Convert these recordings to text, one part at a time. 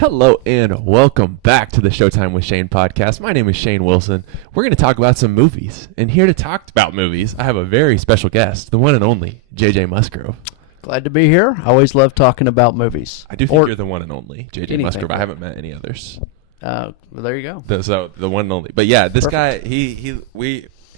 Hello and welcome back to the Showtime with Shane podcast. My name is Shane Wilson. We're going to talk about some movies. And here to talk about movies, I have a very special guest, the one and only JJ Musgrove. Glad to be here. I always love talking about movies. I do think you're the one and only JJ Musgrove. I haven't met any others. Well, there you go. So the one and only. But yeah, this guy, he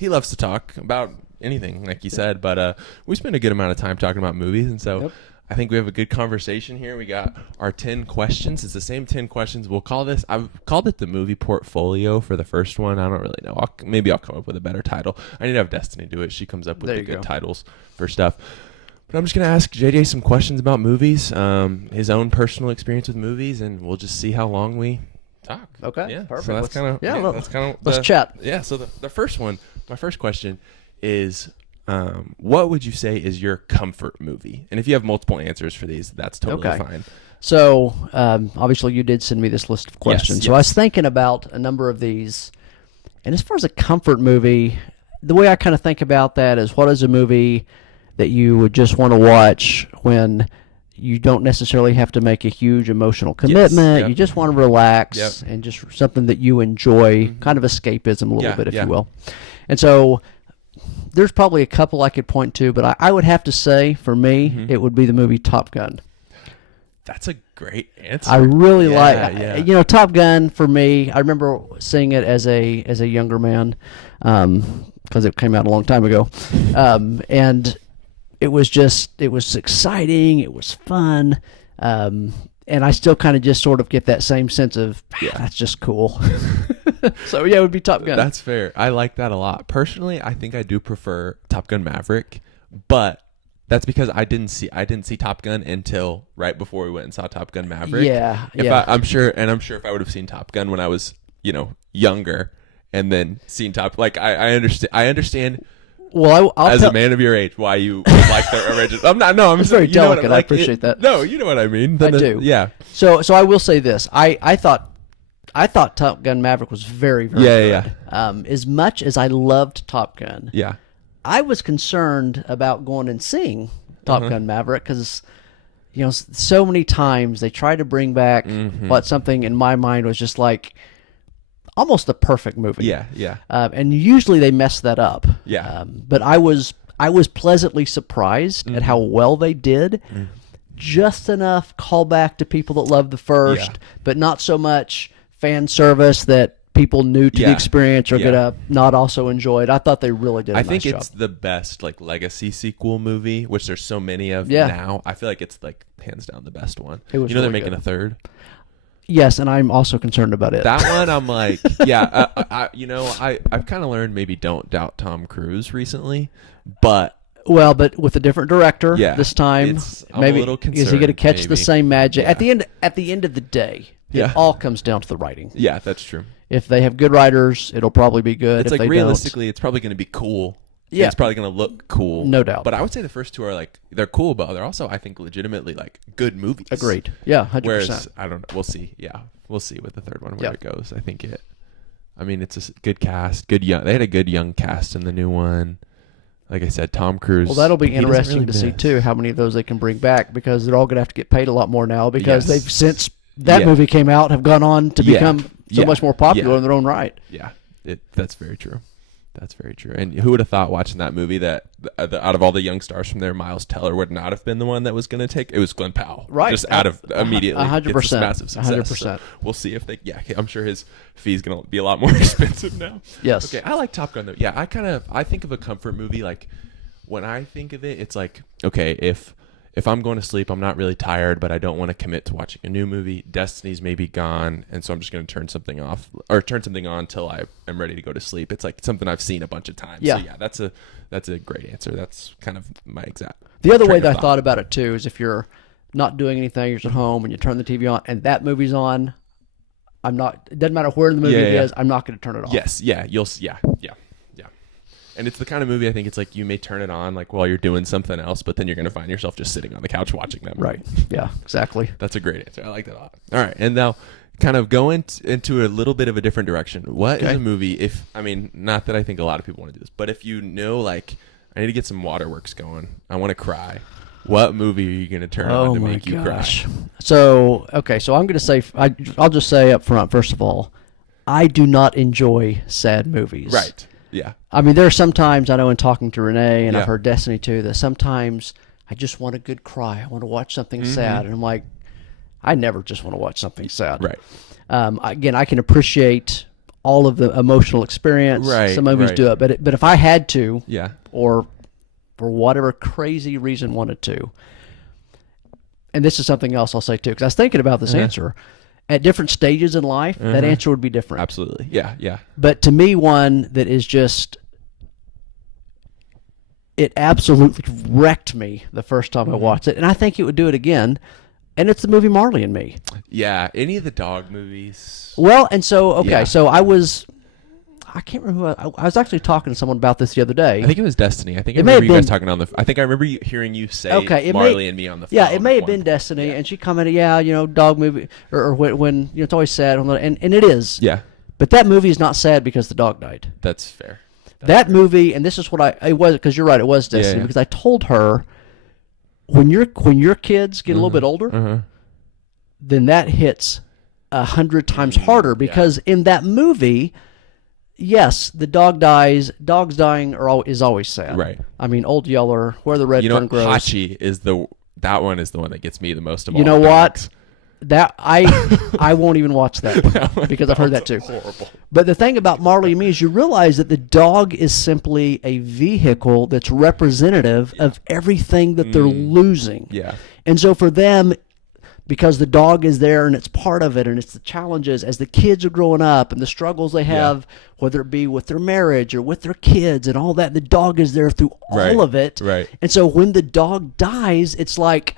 loves to talk about anything, like you said. But we spend a good amount of time talking about movies, and so. Yep. I think we have a good conversation here. We got our 10 questions. It's the same 10 questions. We'll call this, I've called it the movie portfolio for the first one. I don't really know. Maybe I'll come up with a better title. I need to have Destiny do it. She comes up with the good titles for stuff. But I'm just going to ask JJ some questions about movies, his own personal experience with movies, and we'll just see how long we talk. Okay, yeah, perfect. So that's kind of, that's kind of. Let's chat. Yeah. So the first one, my first question is. What would you say is your comfort movie? And if you have multiple answers for these, that's totally fine. So, obviously you did send me this list of questions. Yes. So I was thinking about a number of these. And as far as a comfort movie, the way I kind of think about that is what is a movie that you would just want to watch when you don't necessarily have to make a huge emotional commitment. Yep. You just want to relax and just something that you enjoy, kind of escapism a little bit, if you will. And so there's probably a couple I could point to, but I would have to say, for me, it would be the movie Top Gun. That's a great answer. I really like, Top Gun for me. I remember seeing it as a younger man, because it came out a long time ago, and it was exciting. It was fun, and I still kind of just sort of get that same sense of that's just cool. So yeah, it would be Top Gun. That's fair. I like that a lot. Personally, I think I do prefer Top Gun Maverick, but that's because I didn't see Top Gun until right before we went and saw Top Gun Maverick. I'm sure if I would have seen Top Gun when I was, younger, and then seen I understand. Well, I'll as a man of your age, why you would like the original. I'm very delicate. I appreciate that. No, you know what I mean. I do. Yeah. So I will say this. I thought Top Gun Maverick was very, very good. As much as I loved Top Gun, I was concerned about going and seeing Top Gun Maverick because, so many times they try to bring back what something in my mind was just like almost the perfect movie. Yeah. And usually they mess that up. Yeah. But I was pleasantly surprised at how well they did. Just enough callback to people that loved the first, but not so much fan service that people new to the experience are gonna not also enjoy it. I thought they really did a nice job. I think it's the best legacy sequel movie, which there's so many of now. I feel like it's hands down the best one. It was they're making a third. Yes, and I'm also concerned about it. That one, I'm like, I've kind of learned maybe don't doubt Tom Cruise recently, but with a different director this time, maybe a little concerned, is he going to catch the same magic at the end of the day? It all comes down to the writing. Yeah, that's true. If they have good writers, it'll probably be good. It's realistically, it's probably going to be cool. Yeah, it's probably going to look cool, no doubt. But I would say the first two are they're cool, but they're also, I think, legitimately good movies. Agreed. Yeah, 100%. Whereas I don't know. We'll see. Yeah, we'll see with the third one where it goes. I think it's a good cast. They had a good young cast in the new one. Like I said, Tom Cruise. Well, that'll be interesting to see too how many of those they can bring back because they're all going to have to get paid a lot more now because they've since that movie came out have gone on to become so much more popular in their own right. Yeah, that's very true. That's very true. And who would have thought watching that movie that out of all the young stars from there, Miles Teller would not have been the one that was going to take? It was Glenn Powell. Right. Just out of immediately. 100%. Massive success. 100%. So we'll see if I'm sure his fee's going to be a lot more expensive now. Yes. Okay. I like Top Gun though. Yeah. I think of a comfort movie. When I think of it, it's okay, if I'm going to sleep, I'm not really tired, but I don't want to commit to watching a new movie. Destiny's maybe gone, and so I'm just going to turn something off or turn something on until I am ready to go to sleep. It's something I've seen a bunch of times. Yeah. So that's a great answer. That's kind of my exact. The other way that I thought about it too is if you're not doing anything, you're just at home and you turn the TV on and that movie's on, it doesn't matter where in the movie it is, I'm not going to turn it off. Yes. Yeah. Yeah. And it's the kind of movie I think it's you may turn it on while you're doing something else, but then you're going to find yourself just sitting on the couch watching that movie. Right. Yeah, exactly. That's a great answer. I like that a lot. All right. And now kind of go into a little bit of a different direction. What is a movie not that I think a lot of people want to do this, but if I need to get some waterworks going, I want to cry. What movie are you going to turn on to make you cry? So, okay, so I'm going to say, I'll just say up front, first of all, I do not enjoy sad movies. Right. Yeah. I mean, there are sometimes, I know in talking to Renee, and Yeah. I've heard Destiny too, that sometimes I just want a good cry. I want to watch something sad. And I'm like, I never just want to watch something sad. Right. Again, I can appreciate all of the emotional experience. Right, Some movies right. do it. But if I had to, Yeah. or for whatever crazy reason wanted to, and this is something else I'll say too, because I was thinking about this answer. At different stages in life, that answer would be different. Absolutely. Yeah. Yeah. But to me, one that is just, it absolutely wrecked me the first time I watched it, and I think it would do it again, and it's the movie Marley and Me. Yeah. Any of the dog movies. Well, and so, okay, Yeah. so I can't remember who I was actually talking to someone about this the other day. I think it was Destiny. I think I It may remember have you guys been- talking on the. I think I remember hearing you say Okay, Marley and Me on the phone. Yeah, it may at have been one point. Destiny, and she commented, dog movie, or when it's always sad, and it is. Yeah. But that movie is not sad because the dog died. That's fair. That movie, and this is what it was, because you're right, it was Destiny, Yeah. because I told her, when your kids get a little bit older, then that hits 100 times harder, because in that movie, yes, the dog dies. Dogs dying is always sad. Right. I mean, Old Yeller, Where the Red Fern Grows. Hachi is that one is the one that gets me the most of all. You know the what? dogs. That I won't even watch that one because I've heard that too. Horrible. But the thing about Marley and Me is you realize that the dog is simply a vehicle that's representative of everything that they're losing. Yeah. And so for them, because the dog is there and it's part of it, and it's the challenges as the kids are growing up and the struggles they have, whether it be with their marriage or with their kids and all that, the dog is there through all of it. Right. And so when the dog dies, it's like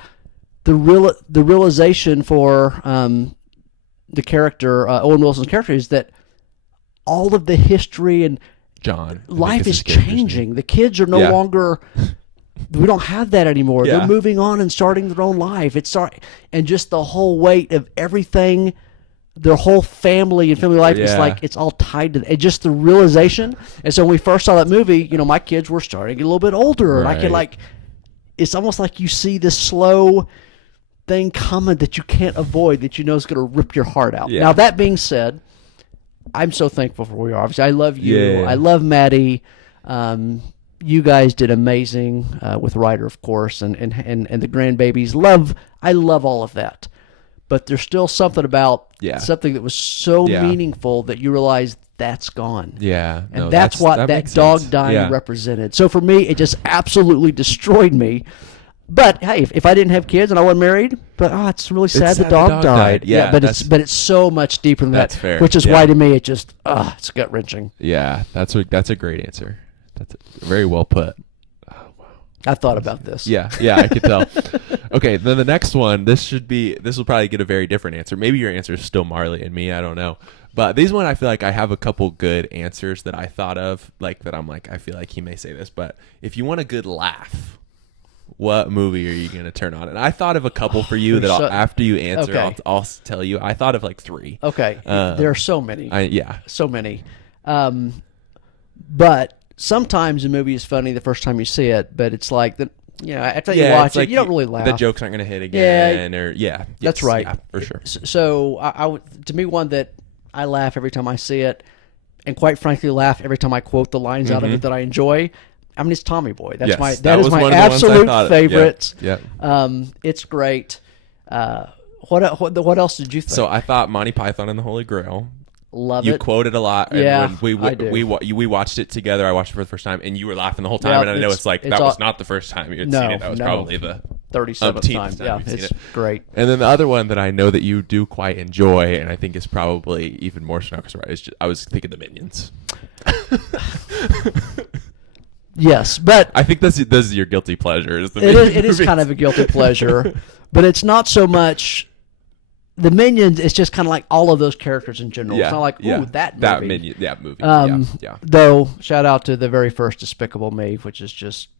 the realization for the character, Owen Wilson's character, is that all of the history and John. life is changing. The kids are no longer. We don't have that anymore. Yeah. They're moving on and starting their own life. And just the whole weight of everything, their whole family and family life, it's like it's all tied to it. Just the realization. And so when we first saw that movie, my kids were starting to get a little bit older, and I could it's almost like you see this slow thing coming that you can't avoid, that is going to rip your heart out. Yeah. Now, that being said, I'm so thankful for where we are. Obviously, I love you. Yeah. I love Maddie. You guys did amazing with Ryder, of course, and the grandbabies. I love all of that. But there's still something about something that was so meaningful that you realize that's gone. Yeah. And that's what that dog dying represented. So for me, it just absolutely destroyed me. But hey, if I didn't have kids and I wasn't married, it's really sad the dog died. Yeah, but it's so much deeper than That's that. fair. Which is why to me it just it's gut wrenching. Yeah, that's a great answer. That's very well put. Oh, wow. I thought about this. Yeah, I could tell. Okay, then the next one, this will probably get a very different answer. Maybe your answer is still Marley and Me, I don't know. But these one, I feel like I have a couple good answers that I thought of, that I'm like, I feel like he may say this, but if you want a good laugh, what movie are you going to turn on? And I thought of a couple for you that after you answer, I'll tell you. I thought of like 3. Okay, there are so many. So many. But sometimes a movie is funny the first time you see it, but it's like after you watch it, you don't really laugh. The jokes aren't going to hit again, that's right. Yeah, for sure. So to me, one that I laugh every time I see it, and quite frankly, laugh every time I quote the lines out of it that I enjoy. I mean, it's Tommy Boy. That is my absolute favorite. Yeah. It's great. What else did you think? So I thought Monty Python and the Holy Grail. Love you it. quoted a lot. Yeah, and when I do. we watched it together. I watched it for the first time, and you were laughing the whole time. And I know it's that was not the first time you had seen it. That was probably the 37th time. Yeah, it's great. And then the other one that I know that you do quite enjoy, and I think is probably even more so because I was thinking the Minions. Yes, but I think this is your guilty pleasure. It is kind of a guilty pleasure, but it's not so much. The Minions, it's just kind of like all of those characters in general. It's not like, ooh, that movie. That movie. Though, shout out to the very first Despicable Me, which is just,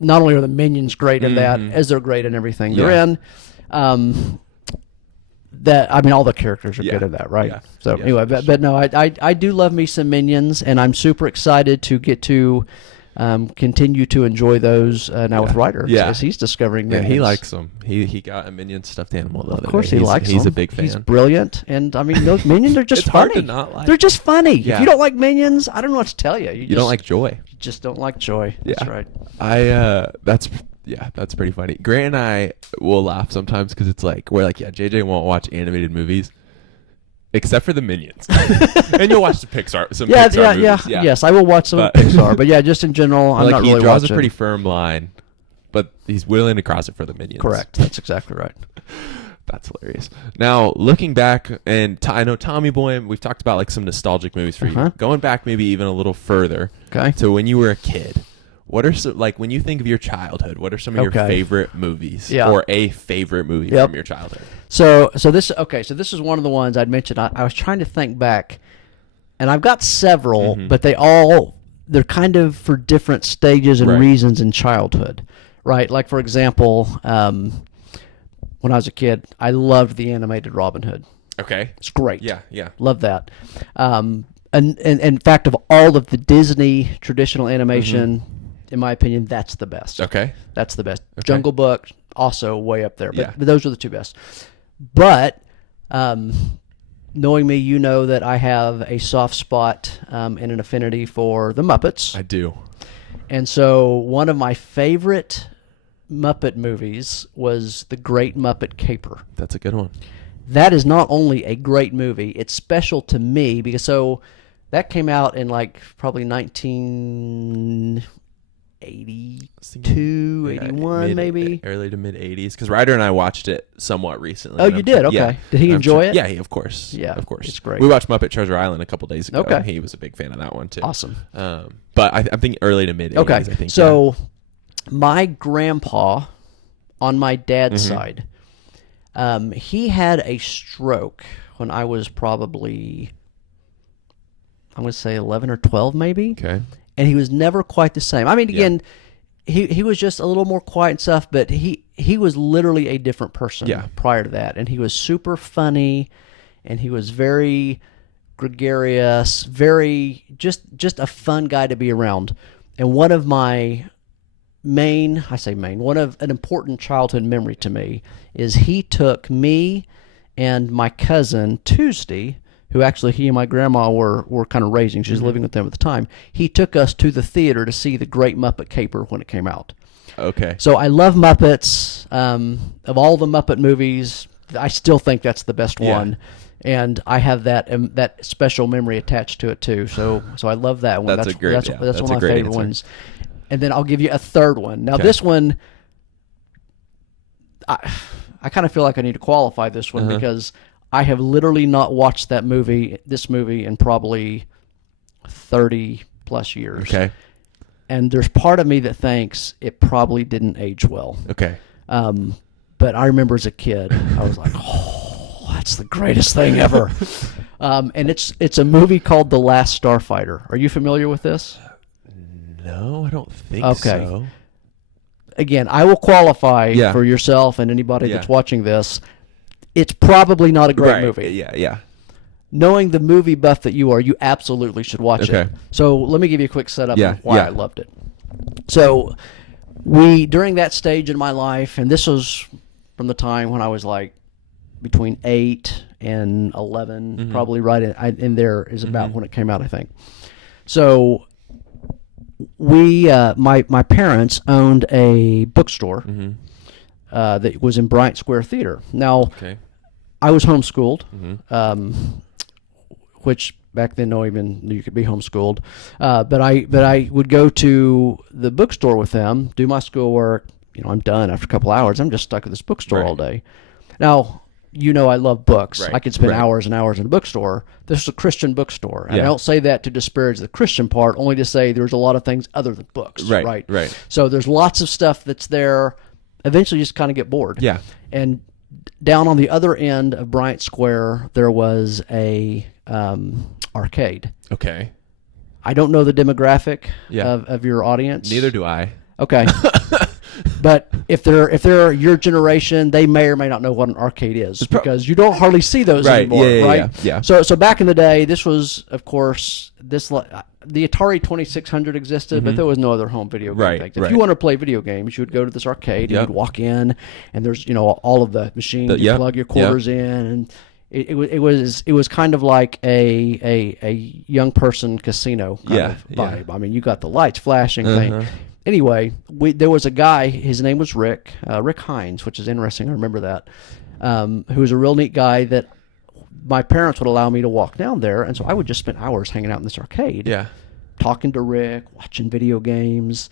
not only are the Minions great in that, as they're great in everything they're in, all the characters are good at that, right? Yeah. So anyway, but no, I do love me some Minions, and I'm super excited to get to continue to enjoy those now with Ryder as he's discovering Minions. Yeah, he likes them. He got a Minion stuffed animal the other day. Of course he likes them. He's a big fan. He's brilliant. And, I mean, those Minions are just It's funny. hard to not like. They're just funny. Yeah. If you don't like Minions, I don't know what to tell you. You don't like Joy. You just don't like Joy. Yeah. That's right. That's pretty funny. Grant and I will laugh sometimes because it's like we're like, yeah, JJ won't watch animated movies except for the Minions, and you'll watch the Pixar movies. Yeah. Yes, I will watch some Pixar, but yeah, just in general, I'm not really watching. He draws a pretty firm line, but he's willing to cross it for the Minions. Correct. That's exactly right. That's hilarious. Now, looking back, and I know Tommy Boy, we've talked about like some nostalgic movies for you. Going back maybe even a little further to when you were a kid. What are some, like when you think of your childhood, what are some of your favorite movies or a favorite movie from your childhood? So this is one of the ones I'd mentioned. I was trying to think back, and I've got several, but they're kind of for different stages and reasons in childhood, right? Like for example, when I was a kid, I loved the animated Robin Hood. Okay, it's great. Yeah, love that. And in fact, of all of the Disney traditional animation. In my opinion, that's the best. Okay. That's the best. Okay. Jungle Book, also way up there. But those are the two best. But knowing me, you know that I have a soft spot and an affinity for the Muppets. I do. And so one of my favorite Muppet movies was The Great Muppet Caper. That's a good one. That is not only a great movie, it's special to me because that came out in like probably 1982, 81 maybe. Early to mid 80s. Because Ryder and I watched it somewhat recently. Oh, you did? Okay. Yeah. Did he enjoy it? Yeah, of course. Yeah, of course. It's great. We watched Muppet Treasure Island a couple days ago. Okay. And he was a big fan of that one too. Awesome. But I think early to mid 80s, okay. I think. So my grandpa on my dad's side, he had a stroke when I was probably, I'm going to say 11 or 12 maybe. Okay. And he was never quite the same. I mean, again, he was just a little more quiet and stuff, but he was literally a different person prior to that. And he was super funny, and he was very gregarious, very just a fun guy to be around. And one of my an important childhood memory to me is he took me and my cousin Tuesday, who actually he and my grandma were kind of raising. She was living with them at the time. He took us to the theater to see The Great Muppet Caper when it came out. Okay. So I love Muppets. Of all the Muppet movies, I still think that's the best one. And I have that special memory attached to it too. So I love that one. That's one of my favorite ones. And then I'll give you a third one. Now this one, I kind of feel like I need to qualify this one because I have literally not watched this movie in probably 30 plus years. Okay. And there's part of me that thinks it probably didn't age well. Okay. But I remember as a kid, I was like, oh, that's the greatest thing ever. And it's a movie called The Last Starfighter. Are you familiar with this? No, I don't think so. Again, I will qualify for yourself and anybody that's watching this. It's probably not a great movie. Yeah. Knowing the movie buff that you are, you absolutely should watch it. So let me give you a quick setup of why I loved it. So during that stage in my life, and this was from the time when I was like between 8 and 11, probably right in there is about when it came out, I think. So my parents owned a bookstore that was in Bryant Square Theater. Now, I was homeschooled, which back then no even knew you could be homeschooled. But I would go to the bookstore with them, do my schoolwork. I'm done after a couple hours. I'm just stuck at this bookstore all day. Now, I love books. I could spend hours and hours in a bookstore. This is a Christian bookstore. And I don't say that to disparage the Christian part, only to say there's a lot of things other than books. Right. So there's lots of stuff that's there. Eventually you just kind of get bored. Yeah. And down on the other end of Bryant Square, there was a arcade. Okay. I don't know the demographic of your audience. Neither do I. Okay. But if they're your generation, they may or may not know what an arcade is because you don't hardly see those anymore, right? Yeah. So back in the day, this was, of course, the Atari 2600 existed, but there was no other home video game thing. If you want to play video games, you would go to this arcade, and you'd walk in, and there's all of the machines. You plug your quarters in, and it was kind of like a young person casino kind of vibe. I mean, you got the lights flashing thing. Anyway, there was a guy. His name was Rick Hines, which is interesting. I remember that. Who was a real neat guy that my parents would allow me to walk down there, and so I would just spend hours hanging out in this arcade. Yeah. Talking to Rick, watching video games.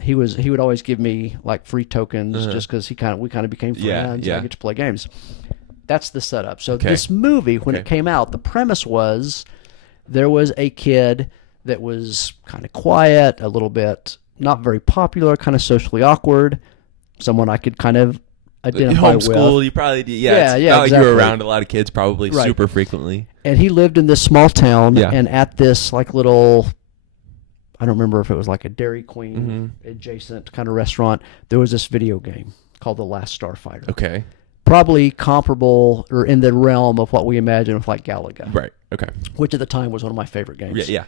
He would always give me like free tokens just because we kind of became friends. I get to play games. That's the setup. So this movie, when it came out, the premise was there was a kid that was kind of quiet, a little bit not very popular, kind of socially awkward, someone I could kind of identify with. Homeschool, you probably did. Yeah, not exactly. Like you were around a lot of kids probably super frequently. And he lived in this small town, and at this like little, I don't remember if it was like a Dairy Queen adjacent kind of restaurant, there was this video game called The Last Starfighter. Okay. Probably comparable or in the realm of what we imagine with like Galaga. Right. Okay. Which at the time was one of my favorite games. Yeah.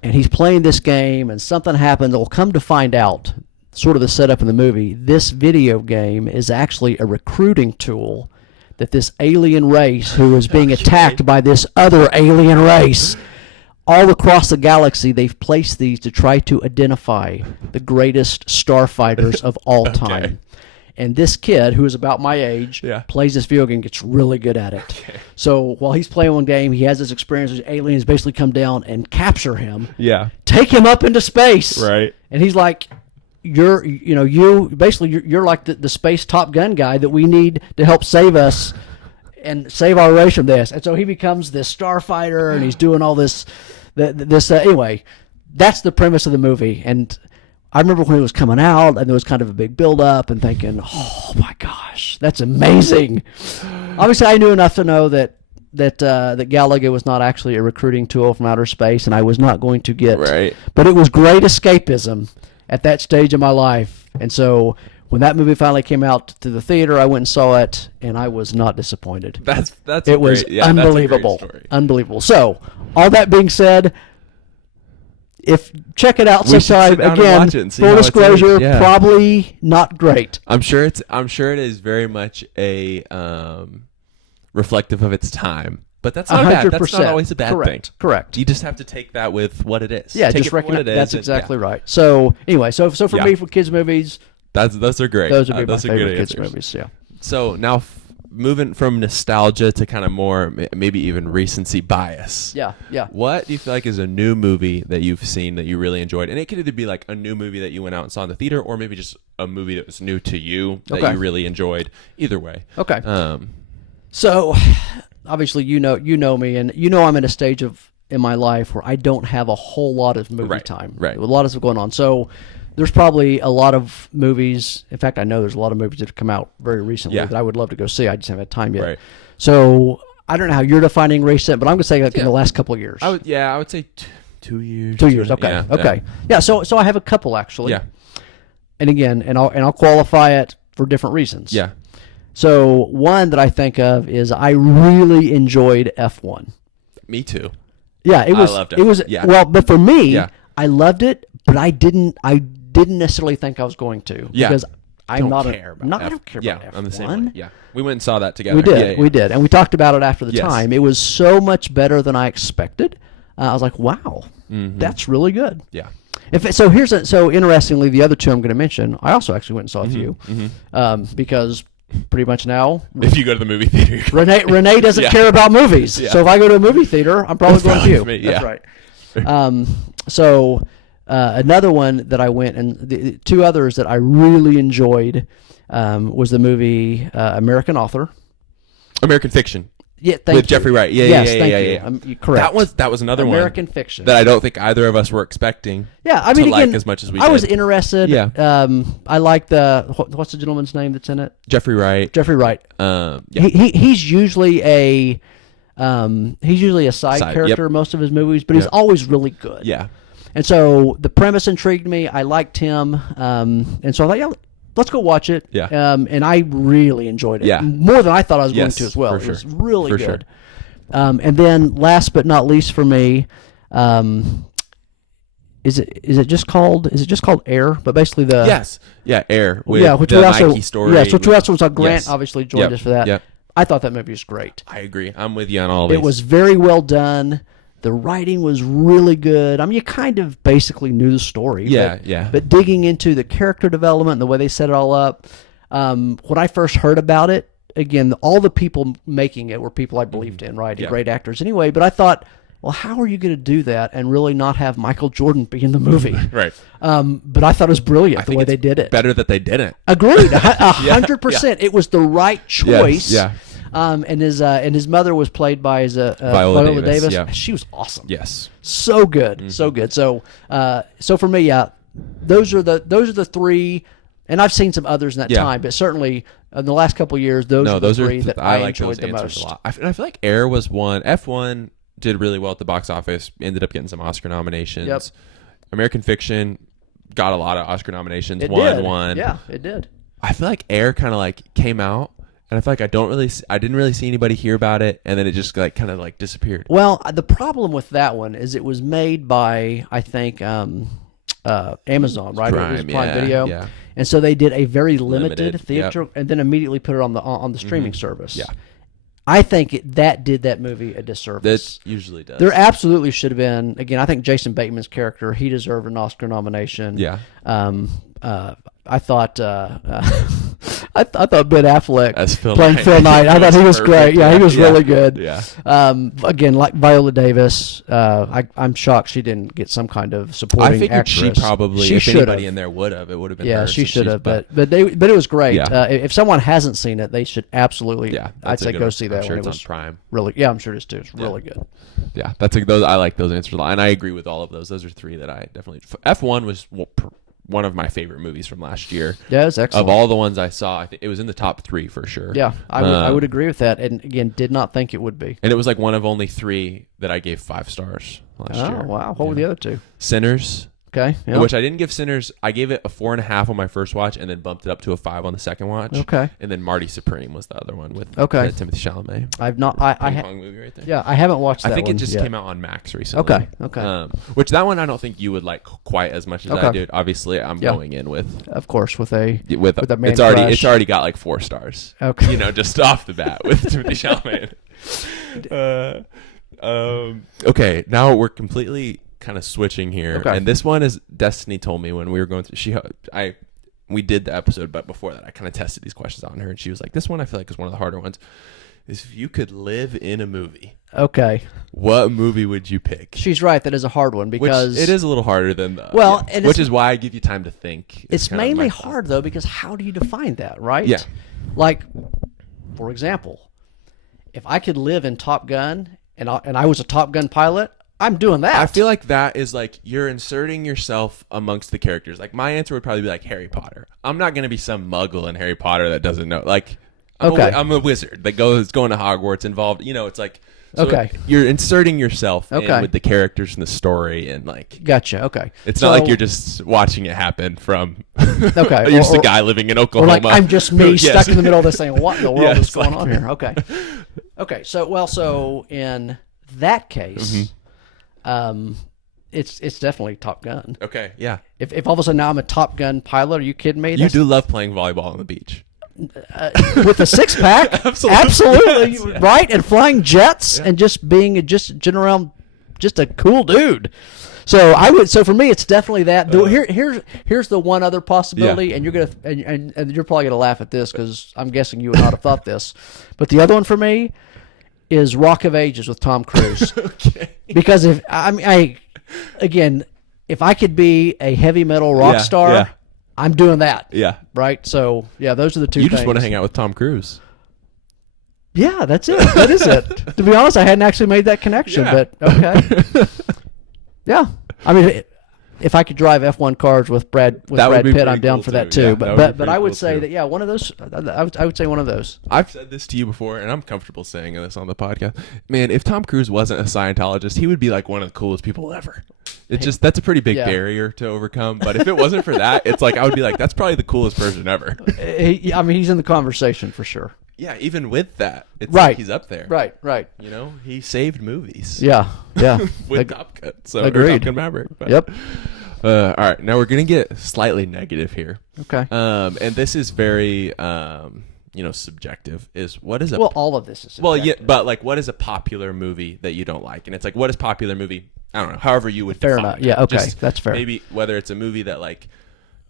And he's playing this game, and something happens. We'll come to find out, sort of the setup in the movie, this video game is actually a recruiting tool that this alien race who is being attacked by this other alien race. All across the galaxy, they've placed these to try to identify the greatest starfighters of all time. And this kid, who is about my age, plays this video game, gets really good at it. Okay. So while he's playing one game, he has this experience where aliens basically come down and capture him, take him up into space. Right. And he's like, you're like the space Top Gun guy that we need to help save us and save our race from this. And so he becomes this starfighter, and he's doing all this. Anyway, that's the premise of the movie. And I remember when it was coming out, and there was kind of a big build-up, and thinking, "Oh my gosh, that's amazing!" Obviously, I knew enough to know that Galaga was not actually a recruiting tool from outer space, and I was not going to get. Right. But it was great escapism at that stage of my life, and so when that movie finally came out to the theater, I went and saw it, and I was not disappointed. It was unbelievable, unbelievable. So, all that being said. Check it out sometime. Again, full disclosure, probably not great. I'm sure it is very much a reflective of its time, but that's not bad. That's not always a bad thing. Correct. You just have to take that with what it is. Yeah, just recognize that's exactly right. So anyway, so for me, for kids movies, those are great. Those would be my favorite kids movies. Yeah. So now. Moving from nostalgia to kind of more maybe even recency bias. Yeah. What do you feel like is a new movie that you've seen that you really enjoyed? And it could either be like a new movie that you went out and saw in the theater, or maybe just a movie that was new to you that you really enjoyed. Either way. Okay. So obviously you know me, and I'm in a stage in my life where I don't have a whole lot of movie time. Right. A lot of stuff going on. So there's probably a lot of movies. In fact, I know there's a lot of movies that have come out very recently that I would love to go see. I just haven't had time yet. Right. So I don't know how you're defining recent, but I'm going to say in the last couple of years. I would say 2 years. 2 years. Okay. Yeah. So I have a couple actually. Yeah. And again, and I'll qualify it for different reasons. Yeah. So one that I think of is I really enjoyed F1. Me too. Yeah. I loved it. It was well, but for me, I loved it, but I didn't necessarily think I was going to because I don't care about F1. I'm the same way. Yeah, we went and saw that together. We did, and we talked about it after the time. It was so much better than I expected. I was like, "Wow, that's really good." Yeah. So interestingly, the other two I'm going to mention, I also actually went and saw a few because pretty much now, if you go to the movie theater, Renee doesn't care about movies. So if I go to a movie theater, I'm probably going to you. That's right. Another one that I went, and the two others that I really enjoyed was the movie American Fiction. Yeah, with Jeffrey Wright. Thank you. Correct. That was another American Fiction that I don't think either of us were expecting. Yeah, I mean, to again, like as much as we did. I was interested. Yeah. I like what's the gentleman's name that's in it? Jeffrey Wright. He's usually a side character in most of his movies, but he's always really good. Yeah. And so the premise intrigued me. I liked him. And so I thought, yeah, let's go watch it. Yeah. And I really enjoyed it. Yeah. More than I thought I was going Yes, to as well. for It sure. was really For good. And then last but not least for me, is it just called Air? But basically Air. With which the we also Nike story. yes, which we also saw. Grant Yes. obviously joined us for that. Yep. I thought that movie was great. I agree. I'm with you on all these. It was very well done. The writing was really good. I mean, you kind of basically knew the story. Yeah, But digging into the character development and the way they set it all up, when I first heard about it, again, all the people making it were people I believed in, right? Yeah. Great actors anyway. But I thought, well, how are you going to do that and really not have Michael Jordan be in the movie? Right. But I thought it was brilliant the way they did it. Better that they didn't. Agreed, 100%. It was the right choice. Yeah. And his mother was played by Viola Davis. Yeah. She was awesome. Yes. So good, so good. So for me, those are the three. And I've seen some others in that time, but certainly in the last couple of years, those are the three that I like enjoyed those the answers most. a lot. I feel like Air was one. F1 did really well at the box office. Ended up getting some Oscar nominations. Yep. American Fiction got a lot of Oscar nominations. It won did. one. Yeah, it did. I feel like Air kind of like came out, and I feel like I didn't really see anybody hear about it, and then it just like kind of like disappeared. Well, the problem with that one is it was made by, I think, Amazon, right? It was Prime Video. Yeah. And so they did a very limited theater, yep. and then immediately put it on the streaming service. Yeah. I think that did that movie a disservice. That usually does. There absolutely should have been. Again, I think Jason Bateman's character, he deserved an Oscar nomination. Yeah. I thought I thought Ben Affleck As Phil playing Knight. Phil Knight. I thought he was Perfect. great. Yeah, he was really good. Yeah. Again, like Viola Davis, I'm shocked she didn't get some kind of supporting I figured actress. she probably, if anybody in there would have, it would have been Yeah, her, she since should she's- have. But it was great. Yeah. If someone hasn't seen it, they should absolutely. Yeah, I'd that's a say good go one. see that I'm sure one. it's It on was Prime. really. Yeah, I'm sure it is too. It's really good. Yeah, those. I like those answers a lot, and I agree with all of those. Those are three that I definitely. F1 was one of my favorite movies from last year. Yeah, it was excellent. Of all the ones I saw, I think it was in the top 3 for sure. Yeah, I would agree with that, and again, did not think it would be. And it was like one of only 3 that I gave 5 stars last year. Oh wow! What were the other two? Sinners, Okay, yeah. which I didn't give Sinners. I gave it a 4.5 on my first watch, and then bumped it up to a 5 on the second watch. Okay. And then Marty Supreme was the other one with Timothy Chalamet. I've not. Ping pong movie right there. Yeah, I haven't watched that. I think one it just yet. came out on Max recently. Okay. Which that one I don't think you would like quite as much as I did. Obviously, I'm going in with Of course, with a man it's already got like 4 stars. Okay. Just off the bat with Timothy Chalamet. Okay, now we're completely kind of switching here, Okay. and this one is Destiny told me when we were going through. We did the episode, but before that, I kind of tested these questions on her, and she was like, "This one I feel like is one of the harder ones. Is if you could live in a movie, Okay. what movie would you pick?" She's right. That is a hard one because Which it is a little harder than the and which is why I give you time to think. It's kind of mainly my hard though because how do you define that, right? Yeah. Like, for example, if I could live in Top Gun and I was a Top Gun pilot, I'm doing that. I feel like that is like you're inserting yourself amongst the characters. Like my answer would probably be like Harry Potter. I'm not going to be some muggle in Harry Potter that doesn't know. Like, I'm a wizard that goes going to Hogwarts involved. It's like you're inserting yourself in with the characters in the story and like. Gotcha. Okay. It's not like you're just watching it happen from. Okay. You're just a guy living in Oklahoma. Or like I'm just me stuck in the middle of this thing. What in the world is going like, on here? Okay. Okay. So in that case. It's definitely Top Gun. Okay, yeah. If all of a sudden now I'm a Top Gun pilot, are you kidding me? You do love playing volleyball on the beach. With a 6-pack? Absolutely. Yes, right? And flying jets and just being just around just a cool dude. So for me it's definitely that. Here's the one other possibility, and you're gonna and you're probably gonna laugh at this because I'm guessing you would not have thought this, but the other one for me is Rock of Ages with Tom Cruise. Okay. Because if I could be a heavy metal rock star, I'm doing that. Yeah. Right? So, those are the two You things. just want to hang out with Tom Cruise. Yeah, that's it. That is it. To be honest, I hadn't actually made that connection, but okay. Yeah. I mean, if I could drive F1 cars with Brad Pitt, I'm down for that too. Yeah, but I would say that one of those. I would say one of those. I've said this to you before, and I'm comfortable saying this on the podcast. Man, if Tom Cruise wasn't a Scientologist, he would be like one of the coolest people ever. that's a pretty big Yeah. barrier to overcome. But if it wasn't for that, it's like I would be like, that's probably the coolest person ever. I mean, he's in the conversation for sure. Yeah, even with that, it's Right. like he's up there. Right. You know, he saved movies. Yeah. With Top Gun. So Agreed. Top Gun Maverick. But, Yep. all right, now we're gonna get slightly negative here. Okay. And this is very subjective. Is what is a Well, all of this is well, yeah, subjective. but like, what is a popular movie that you don't like? And it's like, what is popular movie? I don't know. However you would Fair define enough. it. Yeah, okay, Just that's fair. Maybe whether it's a movie that like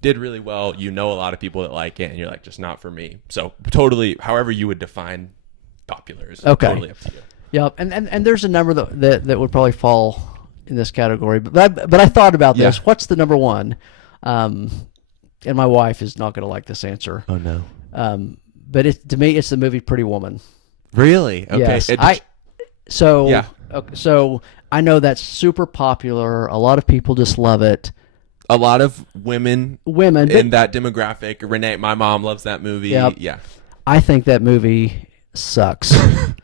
did really well, you know, a lot of people that like it, and you're like, just not for me. So totally, however you would define popular is Okay. totally up to you. Yep. And there's a number that would probably fall in this category. But I thought about this. Yeah. What's the number one? And my wife is not going to like this answer. Oh no. But to me, it's the movie Pretty Woman. Really? Okay. Yes. Yeah. Okay, so I know that's super popular. A lot of people just love it. A lot of women Women. in that demographic. Renee, my mom loves that movie. Yep. Yeah. I think that movie sucks.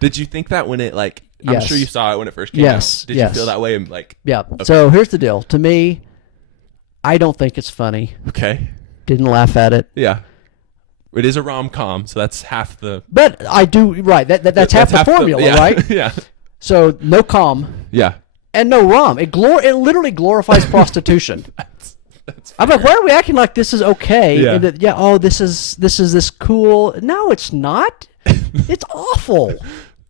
Did you think that when it like? I'm Yes. sure you saw it when it first came Yes, out. Did yes. you feel that way? And like, Yeah. So here's the deal. To me, I don't think it's funny. okay, Didn't laugh at it. yeah, it is a rom-com, so that's half the. But I do, right. That's half the formula, yeah. right? Yeah. So no calm Yeah. and no rom. It literally glorifies prostitution. That's I'm like, why are we acting like this is okay? Yeah. And that, oh, this is this cool. No, it's not. It's awful.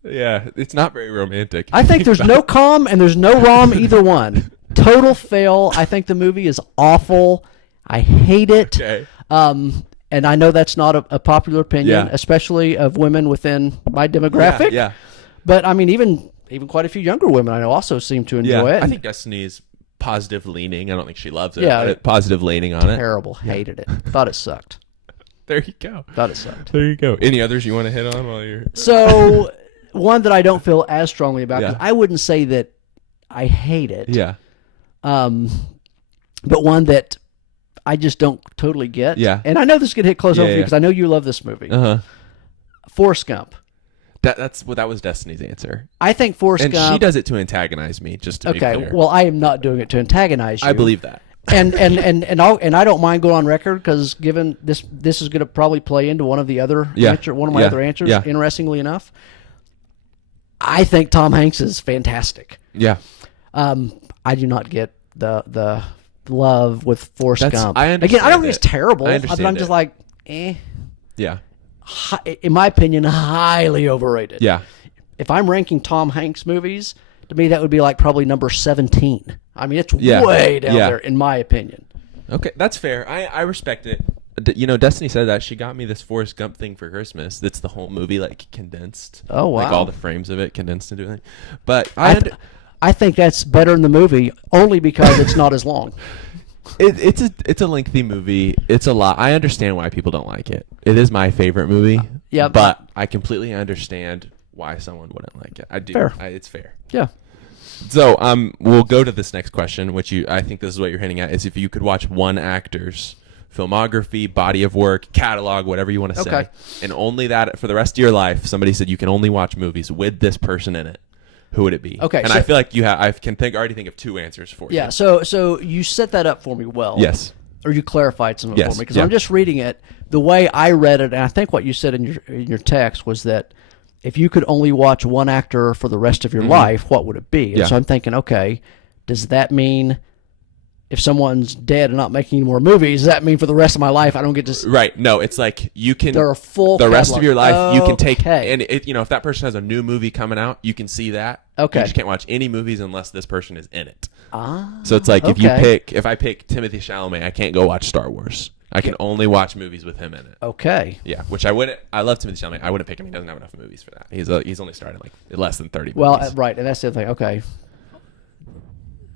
Yeah, it's not very romantic. I think there's no calm and there's no rom either one. Total fail. I think the movie is awful. I hate it. Okay. And I know that's not a popular opinion, Yeah. especially of women within my demographic. Yeah. But I mean, even quite a few younger women I know also seem to enjoy it. I think Destiny's positive leaning. I don't think she loves it. Yeah. But positive leaning on it. terrible. Hated it. Thought it sucked. There you go. Thought it sucked. There you go. Any others you want to hit on while you're? So one that I don't feel as strongly about, 'cause Yeah. I wouldn't say that I hate it. Yeah. But one that I just don't totally get. Yeah. And I know this could hit close home for you yeah. because I know you love this movie. Uh-huh. Forrest Gump. That was Destiny's answer. I think Forrest And Gump. she does it to antagonize me, just to be Okay. clear. Well, I am not doing it to antagonize you. I believe that. and I don't mind going on record because given this is going to probably play into one of the other one of my other answers. Yeah. Interestingly enough, I think Tom Hanks is fantastic. Yeah. I do not get the love with Forrest Gump. I Again, I don't think understand it's terrible. I But understand I'm just it. like, eh. Yeah. In my opinion, highly overrated. Yeah. If I'm ranking Tom Hanks movies, to me that would be like probably number 17. I mean, it's Yeah. way down Yeah. there in my opinion. Okay, that's fair. I respect it. Destiny said that she got me this Forrest Gump thing for Christmas. That's the whole movie, like condensed. Oh, wow. Like all the frames of it condensed into it. But I think that's better in the movie only because it's not as long. it's a lengthy movie. It's a lot. I understand why people don't like it. It is my favorite movie. Yeah, but I completely understand why someone wouldn't like it. I do. Fair. It's fair. Yeah. So we'll go to this next question, which I think this is what you're hinting at, is if you could watch one actor's filmography, body of work, catalog, whatever you want to say, Okay. and only that for the rest of your life, somebody said you can only watch movies with this person in it, who would it be? Okay, And so- I feel like I can already think of two answers for you. Yeah, so you set that up for me well. Yes. Or you clarified some of it Yes, for me because yeah. I'm just reading it the way I read it, and I think what you said in your text was that if you could only watch one actor for the rest of your life, what would it be? And Yeah. so I'm thinking, okay, does that mean if someone's dead and not making any more movies, does that mean for the rest of my life I don't get to? Right. No, it's like you can. They're a full the rest of catalog. your life you can take, Okay. and if that person has a new movie coming out, you can see that. Okay. You just can't watch any movies unless this person is in it. Ah, So it's like okay. if I pick Timothy Chalamet, I can't go watch Star Wars. I can only watch movies with him in it. Okay. Yeah, which I wouldn't. I love Timothy Chalamet. I wouldn't pick him. He doesn't have enough movies for that. He's only started like less than 30 Well, movies. right, and that's the other thing. Okay.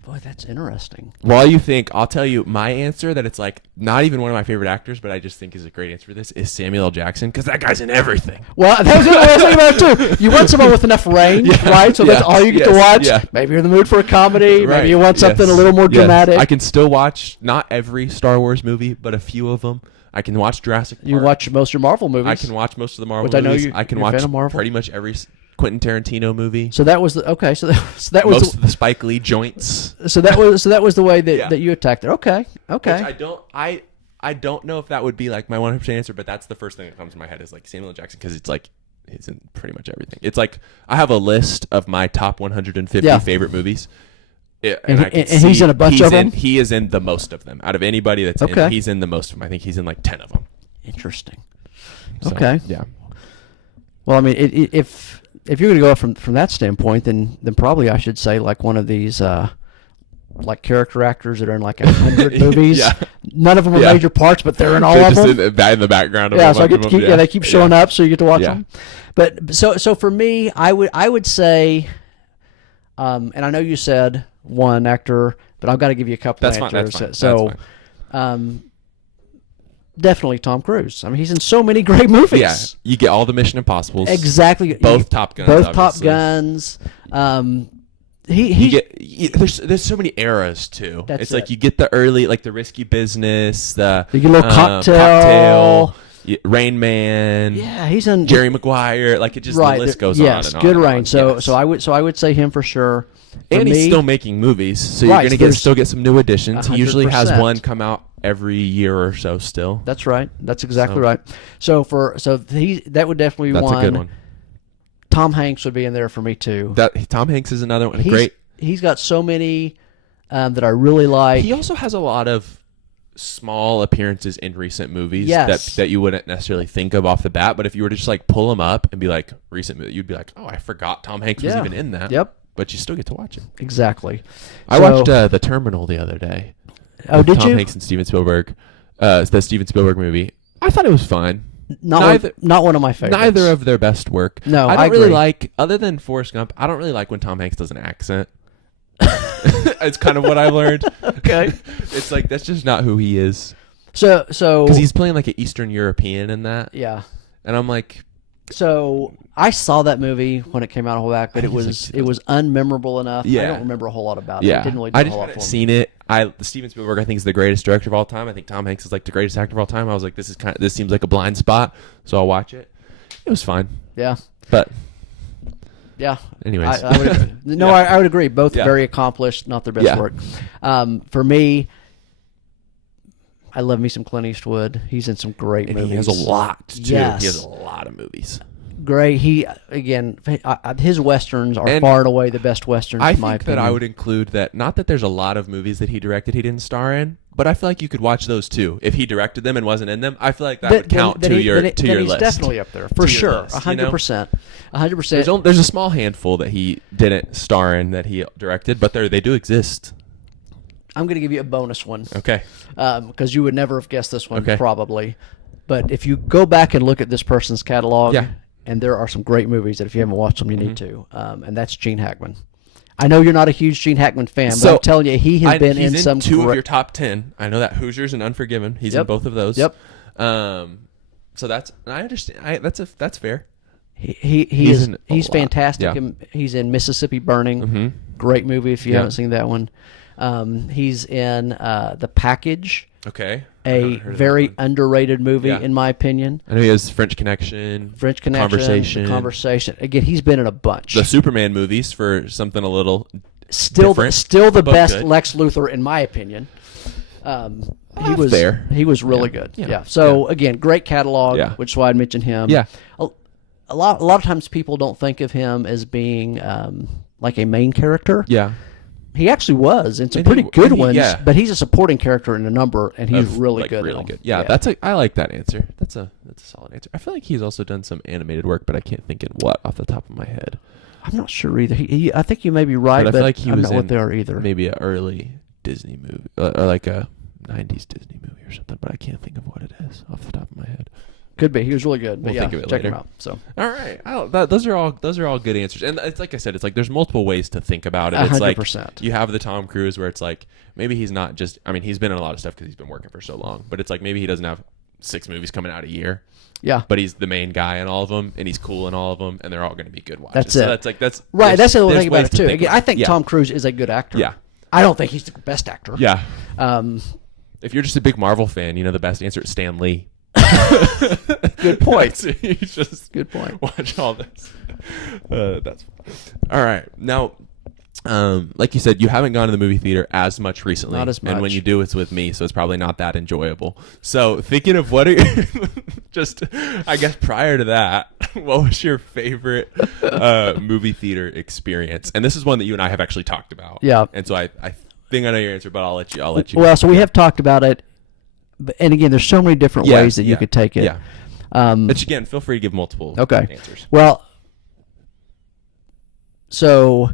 Boy, that's interesting. While you think, I'll tell you my answer that it's like not even one of my favorite actors, but I just think is a great answer for this is Samuel L. Jackson because that guy's in everything. Well, that was what I was thinking about it too. You want someone with enough range, right? So that's Yeah. all you get Yes. to watch. Yeah. Maybe you're in the mood for a comedy. Right. Maybe you want something Yes. a little more Yes. dramatic. I can still watch not every Star Wars movie, but a few of them. I can watch Jurassic Park. You watch most of your Marvel movies. I can watch most of the Marvel Which I know movies. you- I can you're a watch fan of Marvel. pretty much every Quentin Tarantino movie. So that was okay. So that was Most of the Spike Lee joints. So that was the way that, Yeah. that you attacked it. Okay. Which I don't know if that would be like my 100% answer, but that's the first thing that comes to my head is like Samuel L. Jackson, because it's like he's in pretty much everything. It's like I have a list of my top 150 favorite movies. And he's in a bunch of them? He is in the most of them. Out of anybody that's in, he's in the most of them. I think he's in like 10 of them. Interesting. So, okay. Yeah. Well, I mean, if you're going to go from that standpoint, then probably I should say like one of these like character actors that are in like 100 movies. Yeah. None of them are major parts, but they're in all of them. In the background. Of So I get to keep. They keep showing up, so you get to watch them. But so for me, I would say, and I know you said one actor, but I've got to give you a couple answers. That's fine. So, definitely Tom Cruise. I mean, he's in so many great movies. Yeah, you get all the Mission Impossibles. Exactly. Both Top Guns. Both obviously. Top Guns. There's so many eras too. It's like it. you get the early, like the Risky Business, the You get a little Cocktail. Rain Man. Yeah, he's in Jerry Maguire. Like it just the list goes on and on. Yes, good and Rain. on. So Yes. I would say him for sure. And he's still making movies, so you're gonna still get some new additions. He usually has 100%. one come out every year or so. Still, That's right. That's exactly right. So that would definitely be that's one. a good one. Tom Hanks would be in there for me too. Tom Hanks is another one. Great. He's got so many that I really like. He also has a lot of small appearances in recent movies Yes. that you wouldn't necessarily think of off the bat. But if you were to just like pull them up and be like recent movie, you'd be like, oh, I forgot Tom Hanks was even in that. Yep. But you still get to watch it. Exactly. I watched The Terminal the other day. Oh, did Tom you? Hanks and Steven Spielberg. The Steven Spielberg movie. I thought it was fine. Not one of my favorites. Neither of their best work. No, I I don't really agree. like, other than Forrest Gump, I don't really like when Tom Hanks does an accent. It's kind of what I've learned. Okay. It's like that's just not who he is. So Because he's playing like an Eastern European in that. Yeah. And I'm like, So I saw that movie when it came out a while back, but it was unmemorable enough. Yeah. I don't remember a whole lot about it. yeah, It didn't really do I a just whole lot haven't for me. seen it. Steven Spielberg, I think, is the greatest director of all time. I think Tom Hanks is like the greatest actor of all time. I was like, this seems like a blind spot, so I'll watch it. It was fine, Yeah. but Yeah. anyways, I would, no, Yeah. I would agree. Both Yeah. very accomplished, not their best Yeah. work. For me, I love me some Clint Eastwood. He's in some great and movies. he has a lot too. Yes. He has a lot of movies. Great. His westerns are And far and away the best westerns. I in my think opinion. that I would include that. Not that there's a lot of movies that he directed he didn't star in, but I feel like you could watch those too. If he directed them and wasn't in them, I feel like that would count to your he's list. definitely up there for To your sure. list, you know? 100%. 100%. There's a small handful that he didn't star in that he directed, but they do exist. I'm going to give you a bonus one. Okay. Because you would never have guessed this one, Okay. probably. But if you go back and look at this person's catalog, Yeah. and there are some great movies that if you haven't watched them, you need to. And that's Gene Hackman. I know you're not a huge Gene Hackman fan, but I'm telling you, he has been he's in some two of great... your top 10. I know that Hoosiers and Unforgiven. He's in Yep. both of those. Yep. So I understand. That's fair. He's in a he's lot. fantastic. Yeah. He's in Mississippi Burning. Mm-hmm. Great movie if you Yeah. haven't seen that one. He's in The Package, Okay. I a haven't heard of that very one. underrated movie Yeah. in my opinion. I know he has French Connection. French Connection, Conversation. Again, he's been in a bunch. The Superman movies for something a little Still different, the but best good. Lex Luthor in my opinion. He was fair. He was really Yeah. good. Yeah. Yeah. So again, great catalog, Yeah. which is why I'd mention him. Yeah. A lot of times people don't think of him as being like a main character. Yeah. He actually was in some And pretty good ones, yeah. but he's a supporting character in a number, and he's really like, good. Really in them. good. Yeah, I like that answer. That's a solid answer. I feel like he's also done some animated work, but I can't think in what off the top of my head. I'm not sure either. I think you may be right, But I but feel like he I'm was not in what they are either. Maybe an early Disney movie, or like a '90s Disney movie or something, but I can't think of what it is off the top of my head. Could be. He was really good. But We'll yeah, think of it check later. him out. So All right, those are all good answers, and it's like I said, it's like there's multiple ways to think about it. It's like 100%. you have the Tom Cruise where it's like maybe he's not just. I mean, he's been in a lot of stuff because he's been working for so long, but it's like maybe he doesn't have 6 movies coming out a year. yeah, But he's the main guy in all of them, and he's cool in all of them, and they're all going to be good watches. That's So it. that's right. That's the other there's thing about ways it to too. think Again, about I it. think Yeah. Tom Cruise is a good actor. Yeah. I don't think he's the best actor. Yeah. Um, If you're just a big Marvel fan, the best answer is Stan Lee. Good point. You just Good point. watch all this. That's all right. Now, like you said, you haven't gone to the movie theater as much recently. Not as much. And when you do, it's with me, so it's probably not that enjoyable. So thinking of what are you, just, I guess prior to that, what was your favorite movie theater experience? And this is one that you and I have actually talked about. Yeah. And so I think I know your answer, but I'll let you. Well, so we have talked about it, and again, there's so many different ways that you could take it. Yeah. Which again, feel free to give multiple answers. Well, so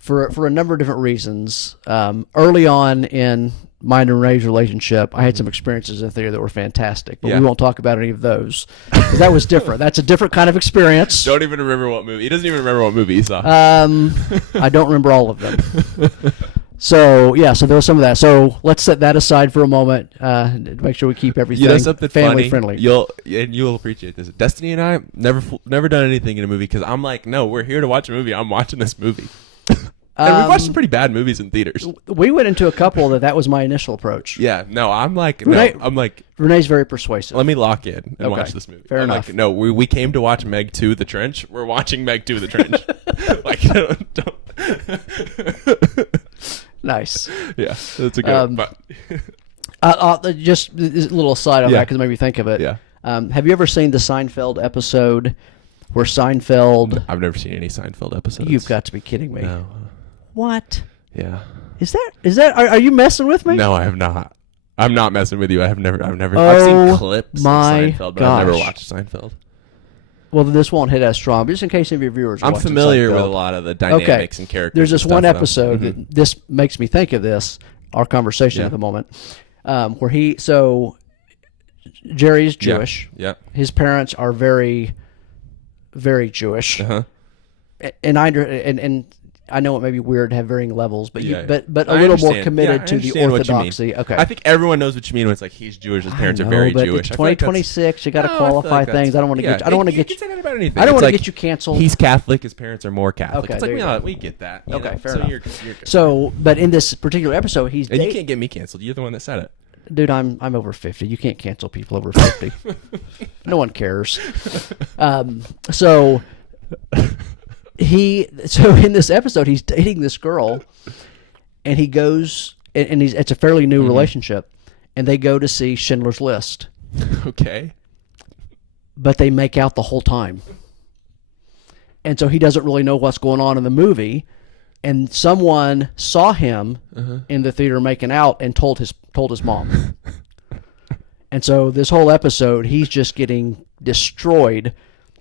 for a number of different reasons, early on in mine and Ray's relationship, I had some experiences in theater that were fantastic, but we won't talk about any of those because that was different. That's a different kind of experience. Don't even remember what movie. He doesn't even remember what movie he saw. I don't remember all of them. So there was some of that. So let's set that aside for a moment to make sure we keep everything something family funny. friendly. You'll appreciate this. Destiny and I never done anything in a movie because I'm like, no, we're here to watch a movie. I'm watching this movie. And we've watched some pretty bad movies in theaters. We went into a couple that was my initial approach. Yeah, no, I'm like, Renee's very persuasive. let me lock in and watch this movie. Fair I'm enough. Like, no, we came to watch Meg 2: The Trench. We're watching Meg 2: The Trench. Like, don't. Nice. Yeah, that's a good one. But just a little aside on that because it made me think of it. Yeah. Have you ever seen the Seinfeld episode where Seinfeld? I've never seen any Seinfeld episodes. You've got to be kidding me. No. What? Yeah. Is that? Are you messing with me? No, I have not. I'm not messing with you. I've never. Oh, I've seen clips of my Seinfeld, but I've never gosh. watched Seinfeld. Well, this won't hit as strong, but just in case any of your viewers are I'm watching familiar Seinfeld. with a lot of the dynamics and characters. There's this and stuff, one though. episode that this makes me think of this, our conversation Yeah. at the moment, where Jerry's Jewish. Yeah. His parents are very, very Jewish. Uh-huh. And I know it may be weird to have varying levels, but Yeah. but a I little more understand. committed Yeah, I to the understand what you mean. orthodoxy. Okay. I think everyone knows what you mean when it's like he's Jewish, his parents are very but Jewish. It's I feel like that's- 2026. You got to No, I feel qualify like that's- things. I don't want to yeah, get. I don't want to you get. can say that about anything. I don't It's want to like, get you canceled. He's Catholic. His parents are more Catholic. Okay, It's like there you go. we get that. you Okay, know? fair So enough. you're good. So, but in this particular episode, he's And you can't get me canceled. You're the one that said it. dude. I'm over 50. You can't cancel people over 50. No one cares. So in this episode, he's dating this girl, and he goes and it's a fairly new relationship, and they go to see Schindler's List, Okay. but they make out the whole time, and so he doesn't really know what's going on in the movie. And someone saw him in the theater making out and told his mom. And so this whole episode, he's just getting destroyed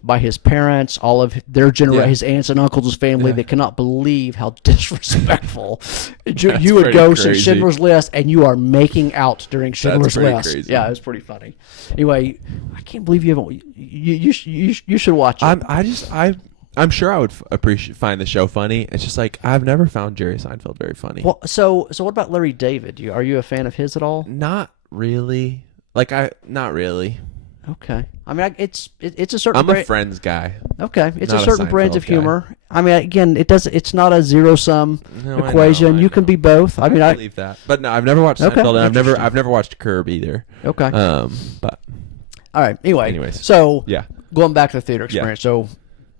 by his parents, all of their his aunts and uncles, his family. They cannot believe how disrespectful you would go see Schindler's List, and you are making out during Schindler's List. Crazy. Yeah, it was pretty funny. Anyway, I can't believe you haven't. You should watch it. I'm sure I would find the show funny. It's just like I've never found Jerry Seinfeld very funny. Well, so what about Larry David? Are you a fan of his at all? Not really. Not really. Okay. I mean, it's a certain. I'm a Friends guy. Okay, it's not a certain a brand Seinfeld of humor. I mean, again, it's not a zero sum No, I equation. know, You can be both. I mean, I believe that. But no, I've never watched Okay, Seinfeld, and interesting. I've never watched Curb either. Okay. But All right. anyways. So yeah. going back to the theater experience. So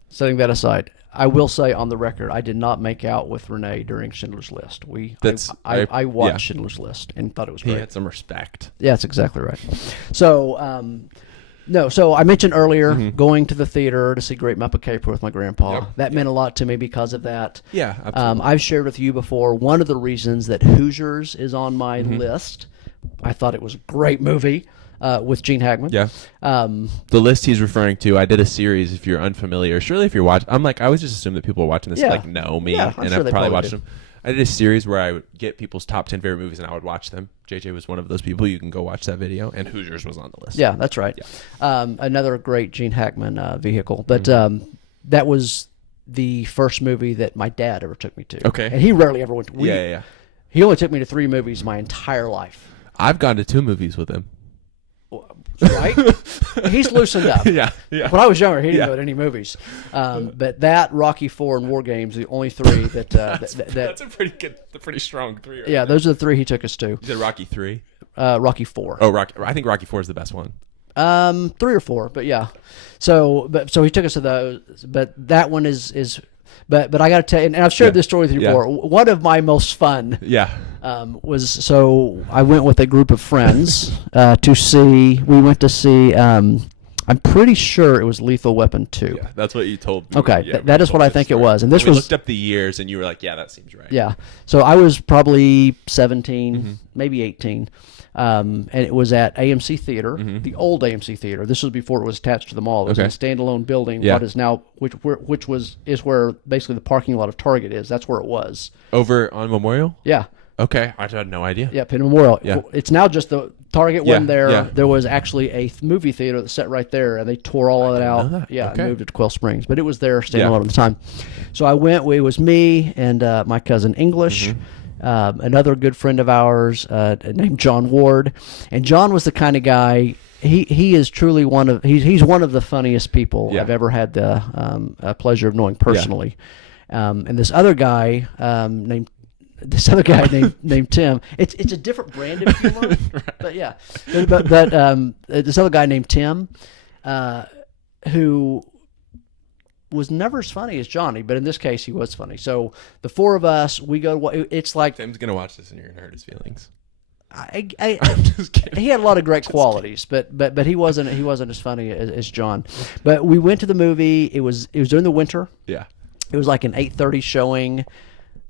setting that aside, I will say on the record, I did not make out with Renee during Schindler's List. I watched Schindler's List and thought it was He great. had some respect. Yeah, that's exactly right. So, no, so I mentioned earlier going to the theater to see Great Muppet Caper with my grandpa. Yep. That meant a lot to me because of that. Yeah, absolutely. I've shared with you before one of the reasons that Hoosiers is on my list. I thought it was a great movie with Gene Hackman. Yeah. The list he's referring to, I did a series, if you're unfamiliar. Surely if you're watching, I always just assume that people watching this know me. Yeah, I'm and sure I've they probably probably watched do. them. I did a series where I would get people's top 10 favorite movies and I would watch them. JJ was one of those people. You can go watch that video. And Hoosiers was on the list. Yeah, that's right. Yeah. Another great Gene Hackman vehicle. But that was the first movie that my dad ever took me to. Okay. And he rarely ever went to. Yeah. He only took me to 3 movies my entire life. I've gone to 2 movies with him. Right? He's loosened up. Yeah. When I was younger, he didn't go to any movies. But that, Rocky IV, and War Games, the only 3 that... That's a pretty strong 3. Right yeah, there. those are the 3 he took us to. You said Rocky 3? Rocky 4. Oh, Rocky. I think Rocky 4 is the best one. 3 or 4, but yeah. So he took us to those, but that one is. But I got to tell you, and I've shared this story with you before. One of my most fun was, so I went with a group of friends we went to see, I'm pretty sure it was Lethal Weapon 2. Yeah, that's what you told me. Okay, that is what I think it was. And this we was, looked up the years, and you were like, yeah, that seems right. Yeah. So I was probably 17, maybe 18. And it was at AMC Theater, the old AMC Theater. This was before it was attached to the mall. It was in a standalone building. What is now, which is where basically the parking lot of Target is. That's where it was. Over on Memorial? Yeah. Okay, I had no idea. Yeah, Penn Memorial. Yeah. It's now just the Target one there. Yeah. There was actually a movie theater that set right there, and they tore all of it out. Yeah, and moved it to Quail Springs, but it was there standalone at the time. So I went. It was me and my cousin English. Another good friend of ours named John Ward, and John was the kind of guy. He is truly he's one of the funniest people I've ever had the pleasure of knowing personally. And this other guy named Tim. It's a different brand of humor, but yeah. But this other guy named Tim, who was never as funny as Johnny, but in this case he was funny. So the four of us, we go. It's like Tim's gonna watch this and you're gonna hurt his feelings. I'm just kidding. He had a lot of great qualities, but he wasn't as funny as John. But we went to the movie. It was during the winter. Yeah. It was like an 8:30 showing.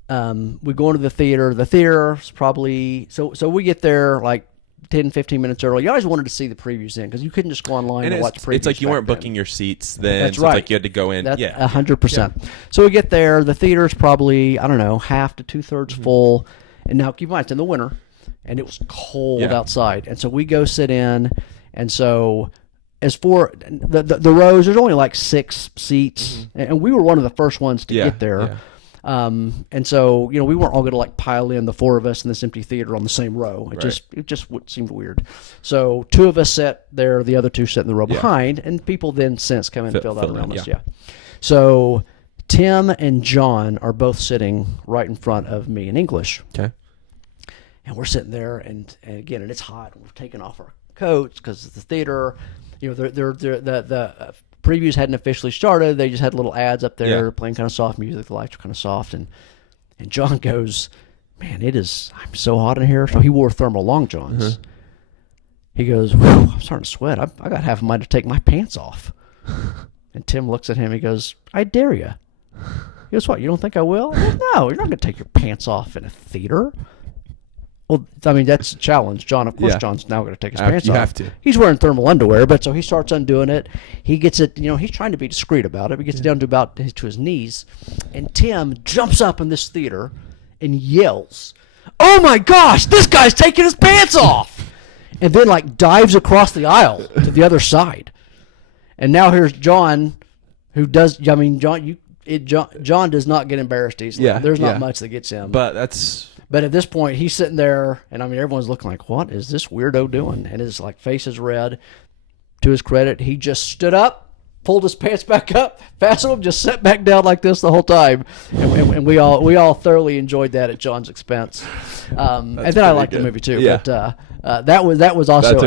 We go into the theater. The theater's probably so we get there like 10, 15 minutes early. You always wanted to see the previews in because you couldn't just go online and watch previews. It's like you weren't booking your seats then. That's so right. It's like you had to go in. That's 100%. So we get there. The theater's probably, I don't know, half to 2/3 full. And now keep in mind, it's in the winter, and it was cold outside. And so we go sit in. And so as for the rows, there's only like 6 seats. And we were one of the first ones to get there. Yeah. And so, we weren't all going to like pile in, the 4 of us in this empty theater on the same row. It just seemed weird. So 2 of us sat there, the other 2 sat in the row behind, and people then since come in and filled out around us. Yeah. So Tim and John are both sitting right in front of me in English. Okay. And we're sitting there, and again, and it's hot. We're taking off our coats because it's the theater. The previews hadn't officially started. They just had little ads up there playing kind of soft music. The lights were kind of soft. And John goes, man, I'm so hot in here. So he wore thermal long johns. He goes, I'm starting to sweat. I got half a mind to take my pants off. And Tim looks at him. He goes, I dare you. He goes, what, you don't think I will? I go, no, you're not going to take your pants off in a theater. Well, I mean, that's a challenge. John, of course, John's now going to take his pants off. You have to. He's wearing thermal underwear, but so he starts undoing it. He gets it, he's trying to be discreet about it. He gets it down to about to his knees. And Tim jumps up in this theater and yells, oh my gosh, this guy's taking his pants off. And then like dives across the aisle to the other side. And now here's John, who does, John does not get embarrassed easily. Yeah, There's not much that gets him. But at this point, he's sitting there, and I mean, everyone's looking like, what is this weirdo doing? And his like face is red. To his credit, he just stood up, pulled his pants back up, fastened them, just sat back down like this the whole time. And we all thoroughly enjoyed that at John's expense. And then I liked the movie too. Yeah. But that was also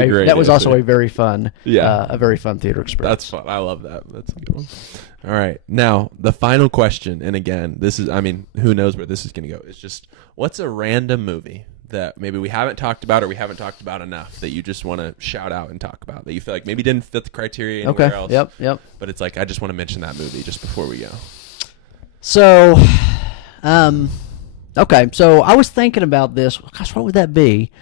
a very fun theater experience. That's fun. I love that. That's a good one. All right. Now, the final question, and again, who knows where this is going to go. It's just, what's a random movie that maybe we haven't talked about or we haven't talked about enough that you just want to shout out and talk about, that you feel like maybe didn't fit the criteria anywhere else? Yep. But it's like, I just want to mention that movie just before we go. So, okay. So I was thinking about this. Gosh, what would that be?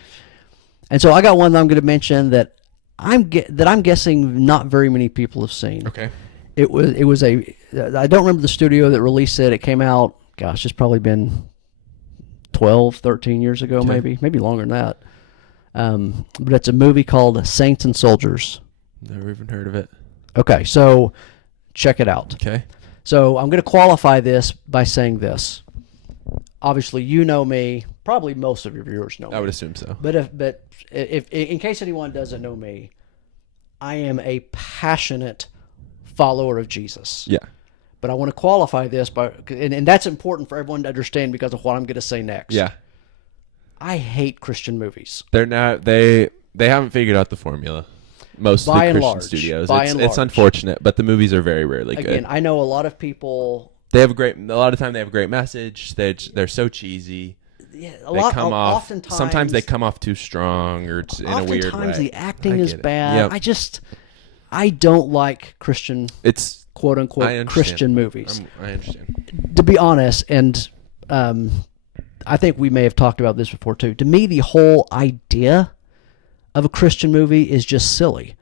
And so I got one that I'm going to mention that I'm guessing not very many people have seen. Okay. I don't remember the studio that released it. It came out, gosh, it's probably been 12, 13 years ago, maybe longer than that. But it's a movie called Saints and Soldiers. Never even heard of it. Okay, so check it out. Okay. So I'm going to qualify this by saying this. Obviously, you know me. Probably most of your viewers know me. I would assume so. But if in case anyone doesn't know me, I am a passionate follower of Jesus. Yeah. But I want to qualify this and that's important for everyone to understand because of what I'm going to say next. Yeah. I hate Christian movies. They're not. They haven't figured out the formula. Most of the Christian studios. It's unfortunate, but the movies are very rarely good. Again, I know a lot of people. They have a lot of time they have a great message. They're so cheesy. Yeah, oftentimes, sometimes they come off too strong or in a weird way. Oftentimes the acting is bad. Yep. I don't like Christian. It's quote unquote Christian movies. I understand. To be honest, and I think we may have talked about this before too. To me, the whole idea of a Christian movie is just silly.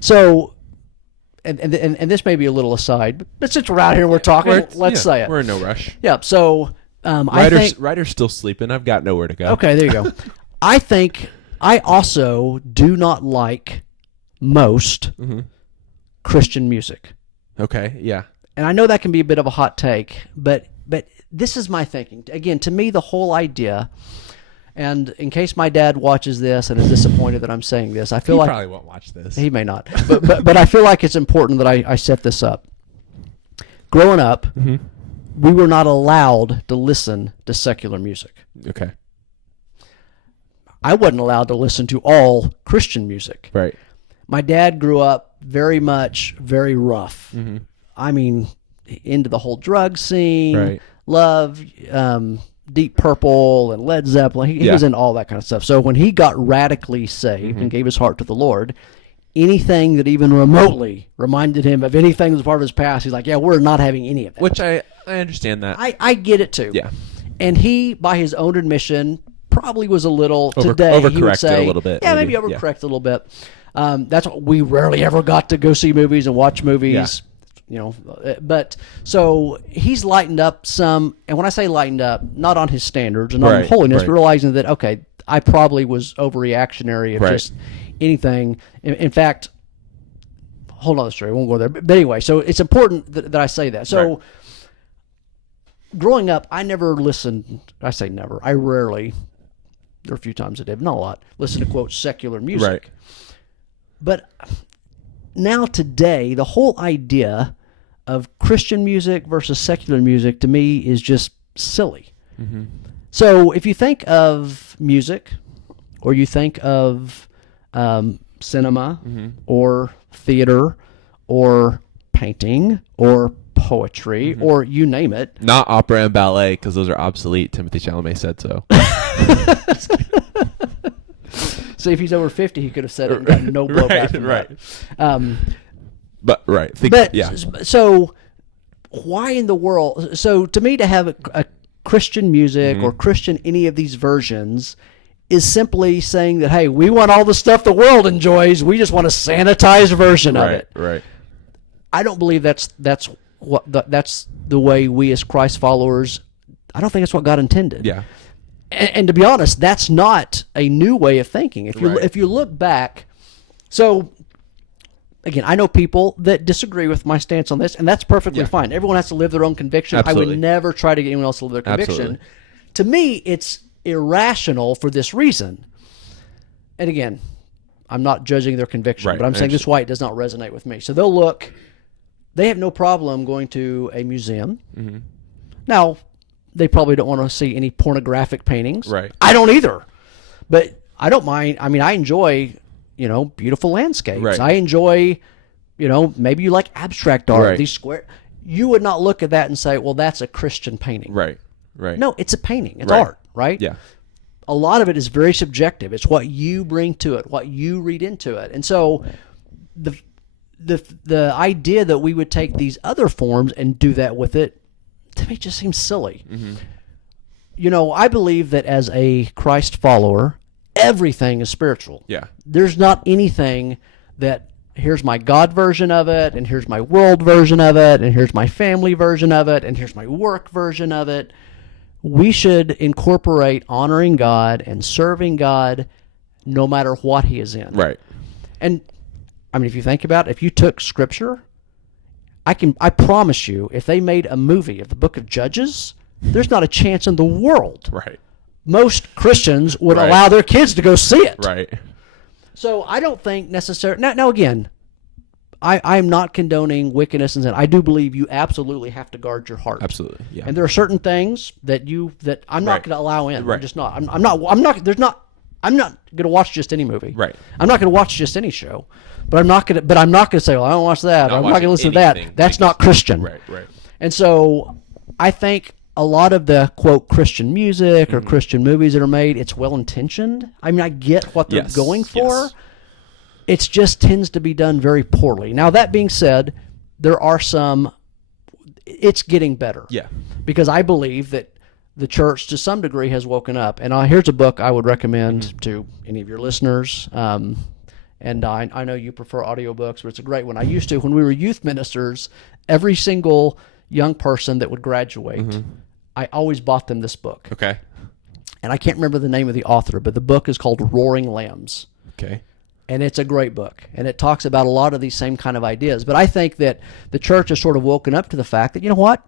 So, and this may be a little aside, but since we're out here and we're talking, let's say it. We're in no rush. Yeah. So, Ryder's still sleeping. I've got nowhere to go. Okay, there you go. I think I also do not like most Christian music. Okay. Yeah. And I know that can be a bit of a hot take, but this is my thinking. Again, to me, the whole idea. And in case my dad watches this and is disappointed that I'm saying this, I feel he like probably won't watch this. He may not, but I feel like it's important that I set this up. Growing up, we were not allowed to listen to secular music. Okay. I wasn't allowed to listen to all Christian music. Right. My dad grew up very rough. I mean, into the whole drug scene, right. Love. Deep Purple and Led Zeppelin. He was in all that kind of stuff. So when he got radically saved and gave his heart to the Lord, anything that even remotely reminded him of anything that was part of his past, he's like, yeah, we're not having any of that. Which I understand that. I get it too. Yeah. And he, by his own admission, probably was a little, today he would say, a little bit. Yeah, maybe overcorrect a little bit. That's what we rarely ever got to go see movies and watch movies. Yeah. But so he's lightened up some, and when I say lightened up, not on his standards and not on holiness, but realizing that, okay, I probably was overreactionary of just anything. In fact, hold on the story, I won't go there. But anyway, so it's important that I say that. So growing up, I never listened, I say never, I rarely, there are a few times I did, not a lot, listen to, quote, secular music. Right. But now today, the whole idea of Christian music versus secular music to me is just silly. So if you think of music, or you think of cinema, or theater, or painting, or poetry, or you name it. Not opera and ballet, because those are obsolete. Timothy Chalamet said so. See, if he's over 50, he could have said it and gotten no blowback from that. So why in the world? So to me, to have a Christian music or Christian any of these versions is simply saying that, hey, we want all the stuff the world enjoys. We just want a sanitized version of it. Right. I don't believe that's the way we as Christ followers. I don't think that's what God intended. Yeah. And to be honest, that's not a new way of thinking. If you look back, so again, I know people that disagree with my stance on this, and that's perfectly fine. Everyone has to live their own conviction. Absolutely. I would never try to get anyone else to live their conviction. Absolutely. To me, it's irrational for this reason. And again, I'm not judging their conviction, but I'm saying this is why it does not resonate with me. So they have no problem going to a museum. Now, they probably don't want to see any pornographic paintings. Right. I don't either. But I don't mind. I mean, I enjoy, beautiful landscapes. Right. I enjoy, maybe you like abstract art, these square. You would not look at that and say, well, that's a Christian painting. Right. No, it's a painting. It's art, right? Yeah. A lot of it is very subjective. It's what you bring to it, what you read into it. And so the idea that we would take these other forms and do that with it, to me, just seems silly. I believe that as a Christ follower, everything is spiritual. Yeah. There's not anything that here's my God version of it, and here's my world version of it, and here's my family version of it, and here's my work version of it. We should incorporate honoring God and serving God no matter what he is in. Right. And I mean, if you think about it, if you took Scripture, I promise you, if they made a movie of the book of Judges, there's not a chance in the world. Right. Most Christians would allow their kids to go see it. Right. So I don't think necessarily. Now again, I'm not condoning wickedness and sin. I do believe you absolutely have to guard your heart. Absolutely, yeah. And there are certain things that I'm not Right. going to allow in. Right. I'm just not. I'm not going to watch just any movie. Right. I'm not going to watch just any show. But I'm not going to say, well, I don't watch that. I'm not going to listen to that. That's not Christian. Right. And so I think a lot of the, quote, Christian music or Christian movies that are made, it's well-intentioned. I mean, I get what they're going for. Yes. It just tends to be done very poorly. Now, that being said, there are some, it's getting better. Yeah. Because I believe that the church, to some degree, has woken up. And here's a book I would recommend to any of your listeners. And I know you prefer audiobooks, but it's a great one. I used to, when we were youth ministers, every single young person that would graduate, I always bought them this book. Okay. And I can't remember the name of the author, but the book is called Roaring Lambs. Okay. And it's a great book. And it talks about a lot of these same kind of ideas. But I think that the church has sort of woken up to the fact that, you know what?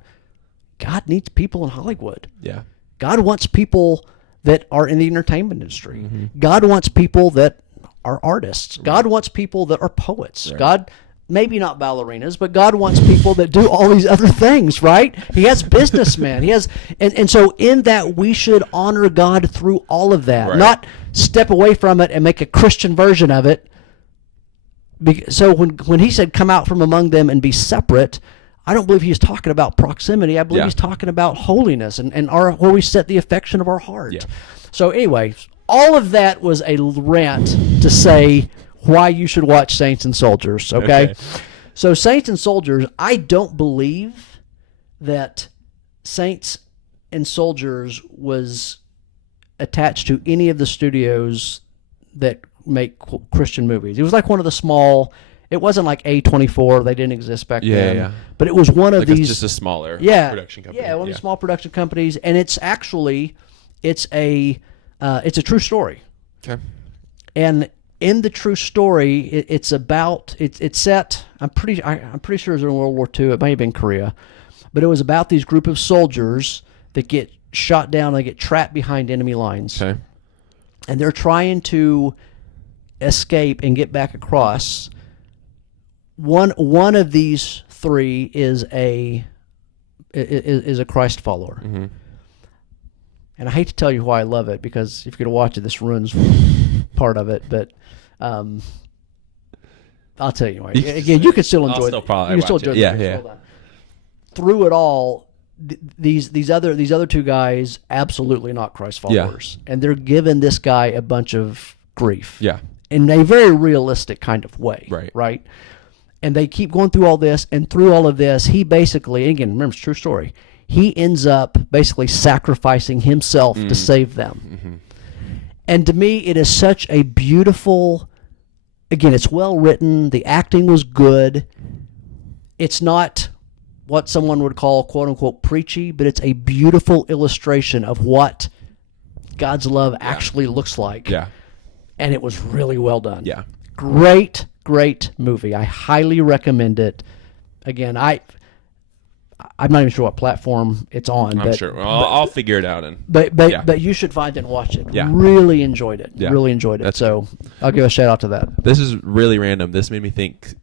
God needs people in Hollywood. Yeah. God wants people that are in the entertainment industry. God wants people that are artists. God wants people that are poets. God, maybe not ballerinas, but God wants people that do all these other things, right? He has businessmen. He has, and so in that we should honor God through all of that, not step away from it and make a Christian version of it. So when he said, come out from among them and be separate, I don't believe he's talking about proximity. I believe he's talking about holiness and where we set the affection of our heart. Yeah. So anyway, all of that was a rant to say why you should watch Saints and Soldiers, okay? So Saints and Soldiers, I don't believe that Saints and Soldiers was attached to any of the studios that make Christian movies. It was like one of the small, it wasn't like A24, they didn't exist back then. Yeah. But it was one of these. It's just a smaller production company. Yeah, one of the small production companies, and it's actually, it's a true story. Okay. And in the true story, it's set. I'm pretty sure it was in World War II. It may have been Korea, but it was about these group of soldiers that get shot down. They get trapped behind enemy lines, and they're trying to escape and get back across. One of these three is a Christ follower. And I hate to tell you why I love it, because if you're going to watch it, this ruins part of it. But I'll tell you anyway. Again, you can still enjoy it. You can still enjoy it. Yeah. Through it all, these other two guys, absolutely not Christ followers. And they're giving this guy a bunch of grief. Yeah. In a very realistic kind of way. Right? And they keep going through all this, and through all of this, he basically, and again, remember, it's a true story, he ends up basically sacrificing himself to save them. And to me, it is such a beautiful, again, it's well written, the acting was good, it's not what someone would call, quote unquote, preachy, but it's a beautiful illustration of what God's love actually looks like. Yeah. And it was really well done. Yeah. Great movie. I highly recommend it. Again, I'm not even sure what platform it's on. I'm sure. Well, I'll figure it out. But you should find it and watch it. Yeah. Really enjoyed it. Yeah. Really enjoyed it. So I'll give a shout out to that. This is really random. This made me think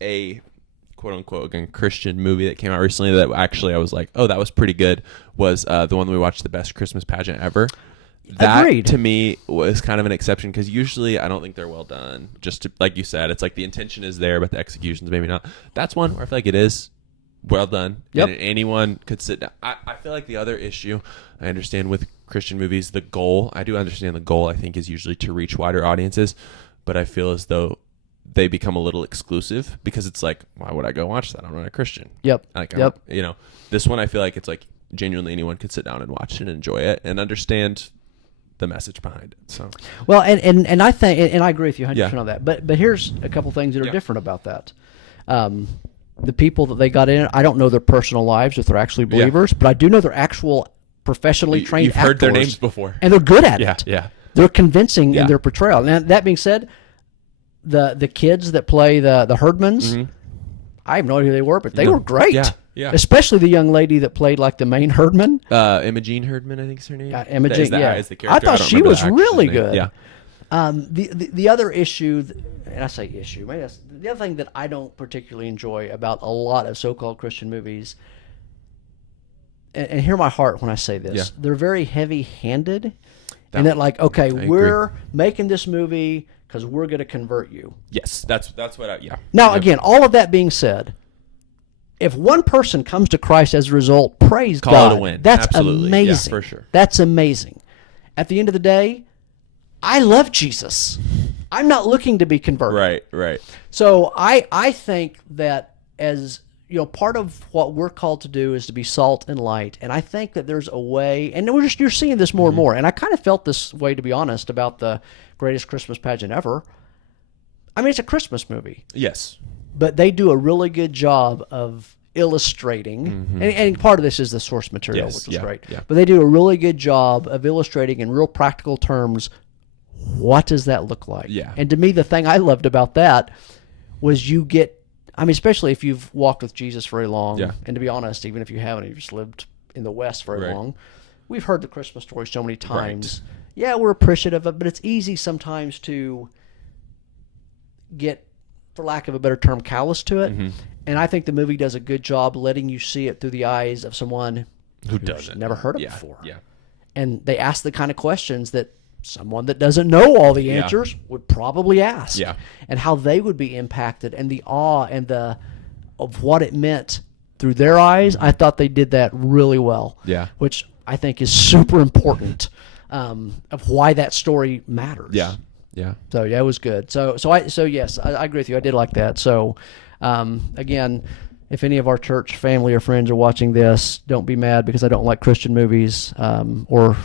a quote unquote again Christian movie that came out recently that actually I was like, oh, that was pretty good. Was the one that we watched, The Best Christmas Pageant Ever. That Agreed. To me was kind of an exception, because usually I don't think they're well done. Just like you said, it's like the intention is there, but the execution's maybe not. That's one where I feel like it is well done. Yep. And anyone could sit down. I feel like the other issue I understand with Christian movies, the goal, I do understand the goal, I think, is usually to reach wider audiences, but I feel as though they become a little exclusive, because it's like, why would I go watch that? I'm not a Christian. Yep. This one I feel like it's like genuinely anyone could sit down and watch it and enjoy it and understand the message behind it. So well, and I think, and I agree with you 100% on that. But here's a couple things that are different about that. The people that they got in, I don't know their personal lives, if they're actually believers, but I do know they're actual professionally trained You've actors. heard their names before. And they're good at it. Yeah. They're convincing in their portrayal. Now, that being said, the kids that play the Herdmans, I have no idea who they were, but they were great. Yeah. Especially the young lady that played like the main Herdman. Imogene Herdman, I think is her name. Imogene, is the character. I thought she was really good. Yeah. The other issue, and I say issue, maybe that's the other thing that I don't particularly enjoy about a lot of so-called Christian movies, and hear my heart when I say this, Yeah. they're very heavy-handed, and that like, okay, we're making this movie because we're going to convert you. Yes, that's what yeah. Now, again, all of that being said, if one person comes to Christ as a result, praise Call God. it a win. That's Absolutely. amazing. Yeah, for sure. That's amazing. At the end of the day, I love Jesus. I'm not looking to be converted. Right. So I think that as part of what we're called to do is to be salt and light. And I think that there's a way, and you're seeing this more and more. And I kind of felt this way, to be honest, about the greatest Christmas pageant ever. I mean, it's a Christmas movie. Yes. But they do a really good job of illustrating, and part of this is the source material, which was great. Yeah. But they do a really good job of illustrating in real practical terms, what does that look like? Yeah. And to me, the thing I loved about that was especially if you've walked with Jesus very long, and to be honest, even if you haven't, you've just lived in the West very long, we've heard the Christmas story so many times. Right. Yeah, we're appreciative of it, but it's easy sometimes to get, for lack of a better term, callous to it. And I think the movie does a good job letting you see it through the eyes of someone who's never heard it before. Yeah. And they ask the kind of questions that someone that doesn't know all the answers would probably ask. Yeah. And how they would be impacted, and the awe and of what it meant through their eyes. I thought they did that really well. Yeah. Which I think is super important of why that story matters. Yeah. So it was good. So yes, I agree with you. I did like that. So again, if any of our church family or friends are watching this, don't be mad because I don't like Christian movies or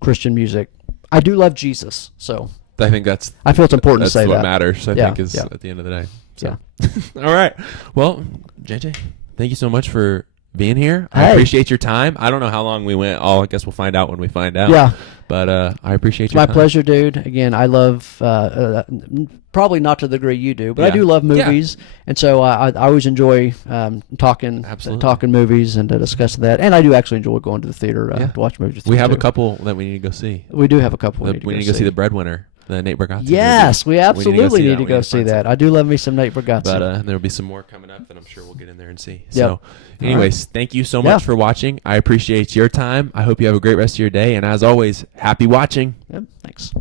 Christian music. I do love Jesus. So I think I feel it's important to say that. That's what matters. I think is at the end of the day. So. Yeah. All right. Well, JJ, thank you so much for being here. I appreciate your time. I don't know how long we went. I guess we'll find out when we find out. Yeah. But I appreciate your time. My pleasure, dude. Again, I love, probably not to the degree you do, but I do love movies. Yeah. And so I always enjoy talking movies and discussing that. And I do actually enjoy going to the theater to watch movies. We have a couple that we need to go see. We do have a couple we need to go see The Breadwinner. The Nate Bargatze Yes, movie. We absolutely need to go see that. I do love me some Nate Bargatze. But there'll be some more coming up that I'm sure we'll get in there and see. So, anyways, thank you so much for watching. I appreciate your time. I hope you have a great rest of your day. And as always, happy watching. Yep, thanks.